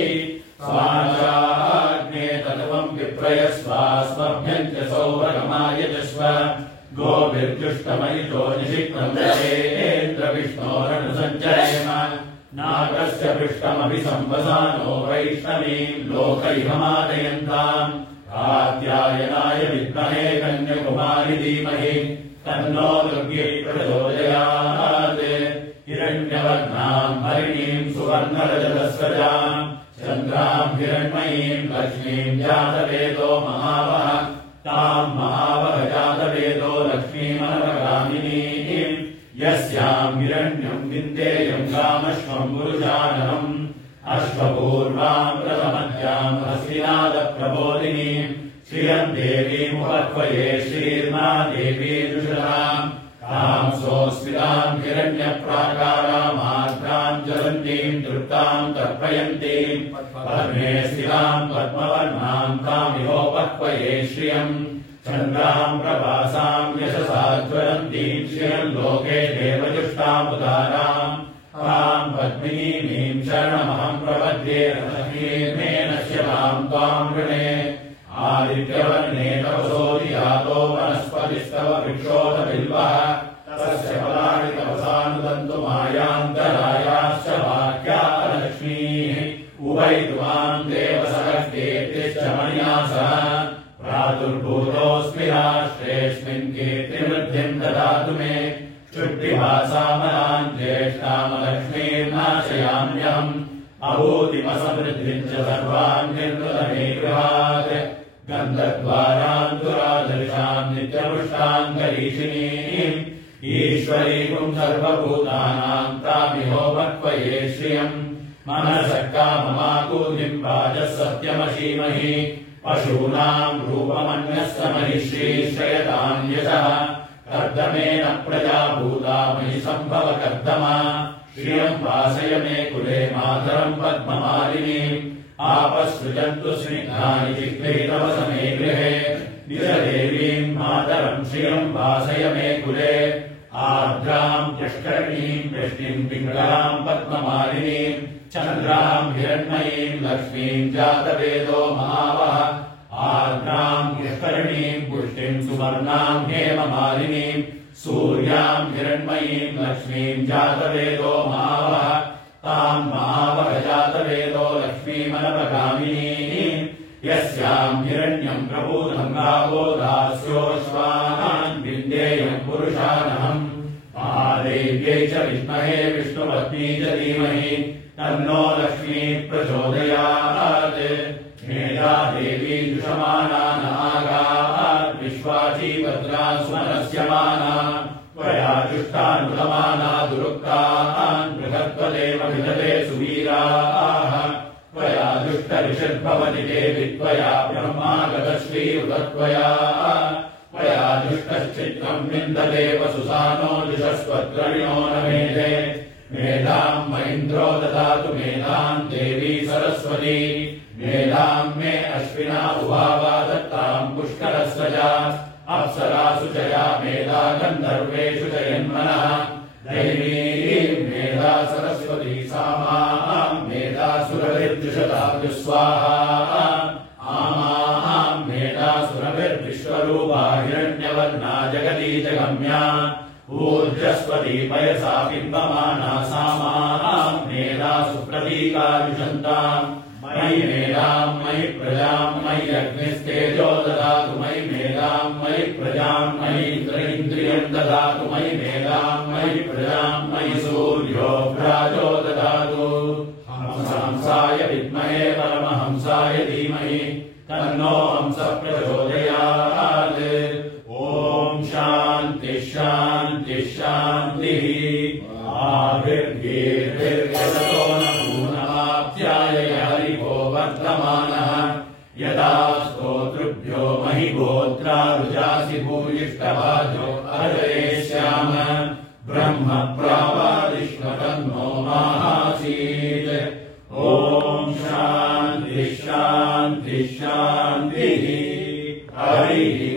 स्वाचाग्ने तनुवम् विप्रयस्वास्मभ्यम् च सौभगमायजस्व गोभिर्जुष्टमयितो निषिक्तम् दशेन्द्रविष्णोरनुसञ्चरेम नागस्य पृष्ठमभि संवसानो वैष्णवीम् लोकैहमादयन्ताम् कात्यायनाय विद्महे कन्यकुमारि धीमहि तन्नो दुर्गे प्रचोदयात् हिरण्यवर्णाम् हरिणीम् सुवर्णरजतस्रजाम् चन्द्राम् हिरण्मयीम् लक्ष्मीम् जातवेदो महावः ताम् महावः जातवेदो लक्ष्मीमनवगामिनीम् यस्याम् हिरण्यम् विन्देयम् कामश्वम् पुरुषाननम् अश्वपूर्वाम् प्रथमद्याम् हस्तिनादप्रबोधिनीम् श्रियम् देवीमुपत्वये श्रीर्मा देवी दुषराम् ताम् सोऽस्मिताम् हिरण्यप्राकारामार्द्राम् ज्वलन्तीम् तृप्ताम् तर्पयन्तीम् पद्मे स्थिताम् पद्मवर्णाम् तामिहोपक्वये श्रियम् चन्द्राम् प्रभासाम् यशसा ज्वलन्तीम् श्रियम् लोके देवजुष्टामुदाराम् ताम् पद्मिनीमीम् शरणमहम् प्रपद्ये रथीर्मे नश्यताम् त्वाम् वृणे आदित्यवर्णे तपसोऽधियातो वनस्पतिस्तव वृक्षोदबिल्वः तस्य फलानि तपसानुदन्तु मायान्तरायाश्च वाक्या लक्ष्मीः उभयतु माम् देवसहस्तेतिश्च मया सह प्रादुर्भूतोऽस्मि राष्ट्रेऽस्मिन् कीर्तिवृद्धिम् ददातु मे क्षुद्धिभासामलाम् ज्येष्ठामलक्ष्मीर्नाशयाम्यहम् अभूतिमसमृद्धिम् च सर्वान् निर्मृतमे गृहात् गन्धद्वारान् दुरादर्शान् नित्यपुष्टान् करीषिणीम् ईश्वरीकुम् सर्वभूतानाम् तामिहोपक्वये श्रियम् मनसः काममाकूतिम् वाचः सत्यमशीमहि पशूनाम् रूपमन्यस्य महिषी श्रयताम् यशः कर्दमेन प्रजा भूता मयि सम्भव कर्दमा श्रियम् वासय मे कुले मातरम् पद्ममालिनीम् आपसृजन्तु स्निग्धानि जिह्वैतवस मे गृहे निजदेवीम् मातरम् श्रियम् वासय मे कुले आर्द्राम् पुष्करणीम् वृष्टिम् पिङ्गलाम् पद्ममालिनीम् चन्द्राम् हिरण्मयीम् लक्ष्मीम् जातवेदो महावः आर्द्राम् पुष्करणीम् पुष्टिम् सुवर्णाम् हेममालिनीम् सूर्याम् हिरण्मयीम् लक्ष्मीम् जातवेदो महावः ताम् महावः जातवेदो लक्ष्मीमनपगामिनीम् यस्याम् हिरण्यम् प्रभूतम् गावो दास्योऽश्वानान् विन्देयम् पुरुषानहम् महादेव्यै च विद्महे विष्णुपत्नी च धीमहि तन्नो लक्ष्मी प्रचोदयात् मेधा देवी जुषमाना नागात् विश्वाची भद्रा सुमनस्यमाना त्वया जुष्टानुलमाना दुरुक्तान् बृहत्वदेव विदते सुवीराः त्वया दुष्टऋषिर्भवति देवि त्वया ब्रह्मागतश्री उदत्वया त्वया दुष्टश्चित्रम् विन्दते वसुसानो जुषस्वद्रविणो न मेधे मेधाम् महीन्द्रो ददातु मेधाम् देवी सरस्वती मेधाम् मे अश्विना उभावा दत्ताम् पुष्करस्वजा अप्सरासु च या मेधा गन्धर्वेषु च यन्मनः दैवीम् मेधा सरस्वती सा माम् मेधा सुरभिर्दृशताभ्युस्वाहा आमाम् मेधा सुरभिर्विश्वरूपा हिरण्यवर्णा जगती जगम्या ऊर्जस्वती पयसा बिम्बमाना सा माम् मेधा सुप्रतीकायुषन्ताम् मयि मेधाम् मयि प्रजाम् मयि अग्निस्तेजो ददातु मयि मेधाम् मयि प्रजाम् मयि इन्द्रियम् ददातु मयि मेधाम् मयि प्रजाम् मयि सूर्यो भ्राजो ददातु हंसाय विद्महे परमहंसाय धीमहि तन्नो हंसः प्रचोदयात् ॐ शान्ति शान्ति शान्तिः आभिर्गीर्भिर्यतो न पूर्णमाप्त्याय हरिभो वर्धमानः यदा स्तोतृभ्यो महिगोत्रा रुजासि भूयिष्ठभाजो अजयेष्याम ब्रह्म प्रावादिष्वतन्नो माहासीत् ॐ शान्ति शान्ति शान्तिः हरिः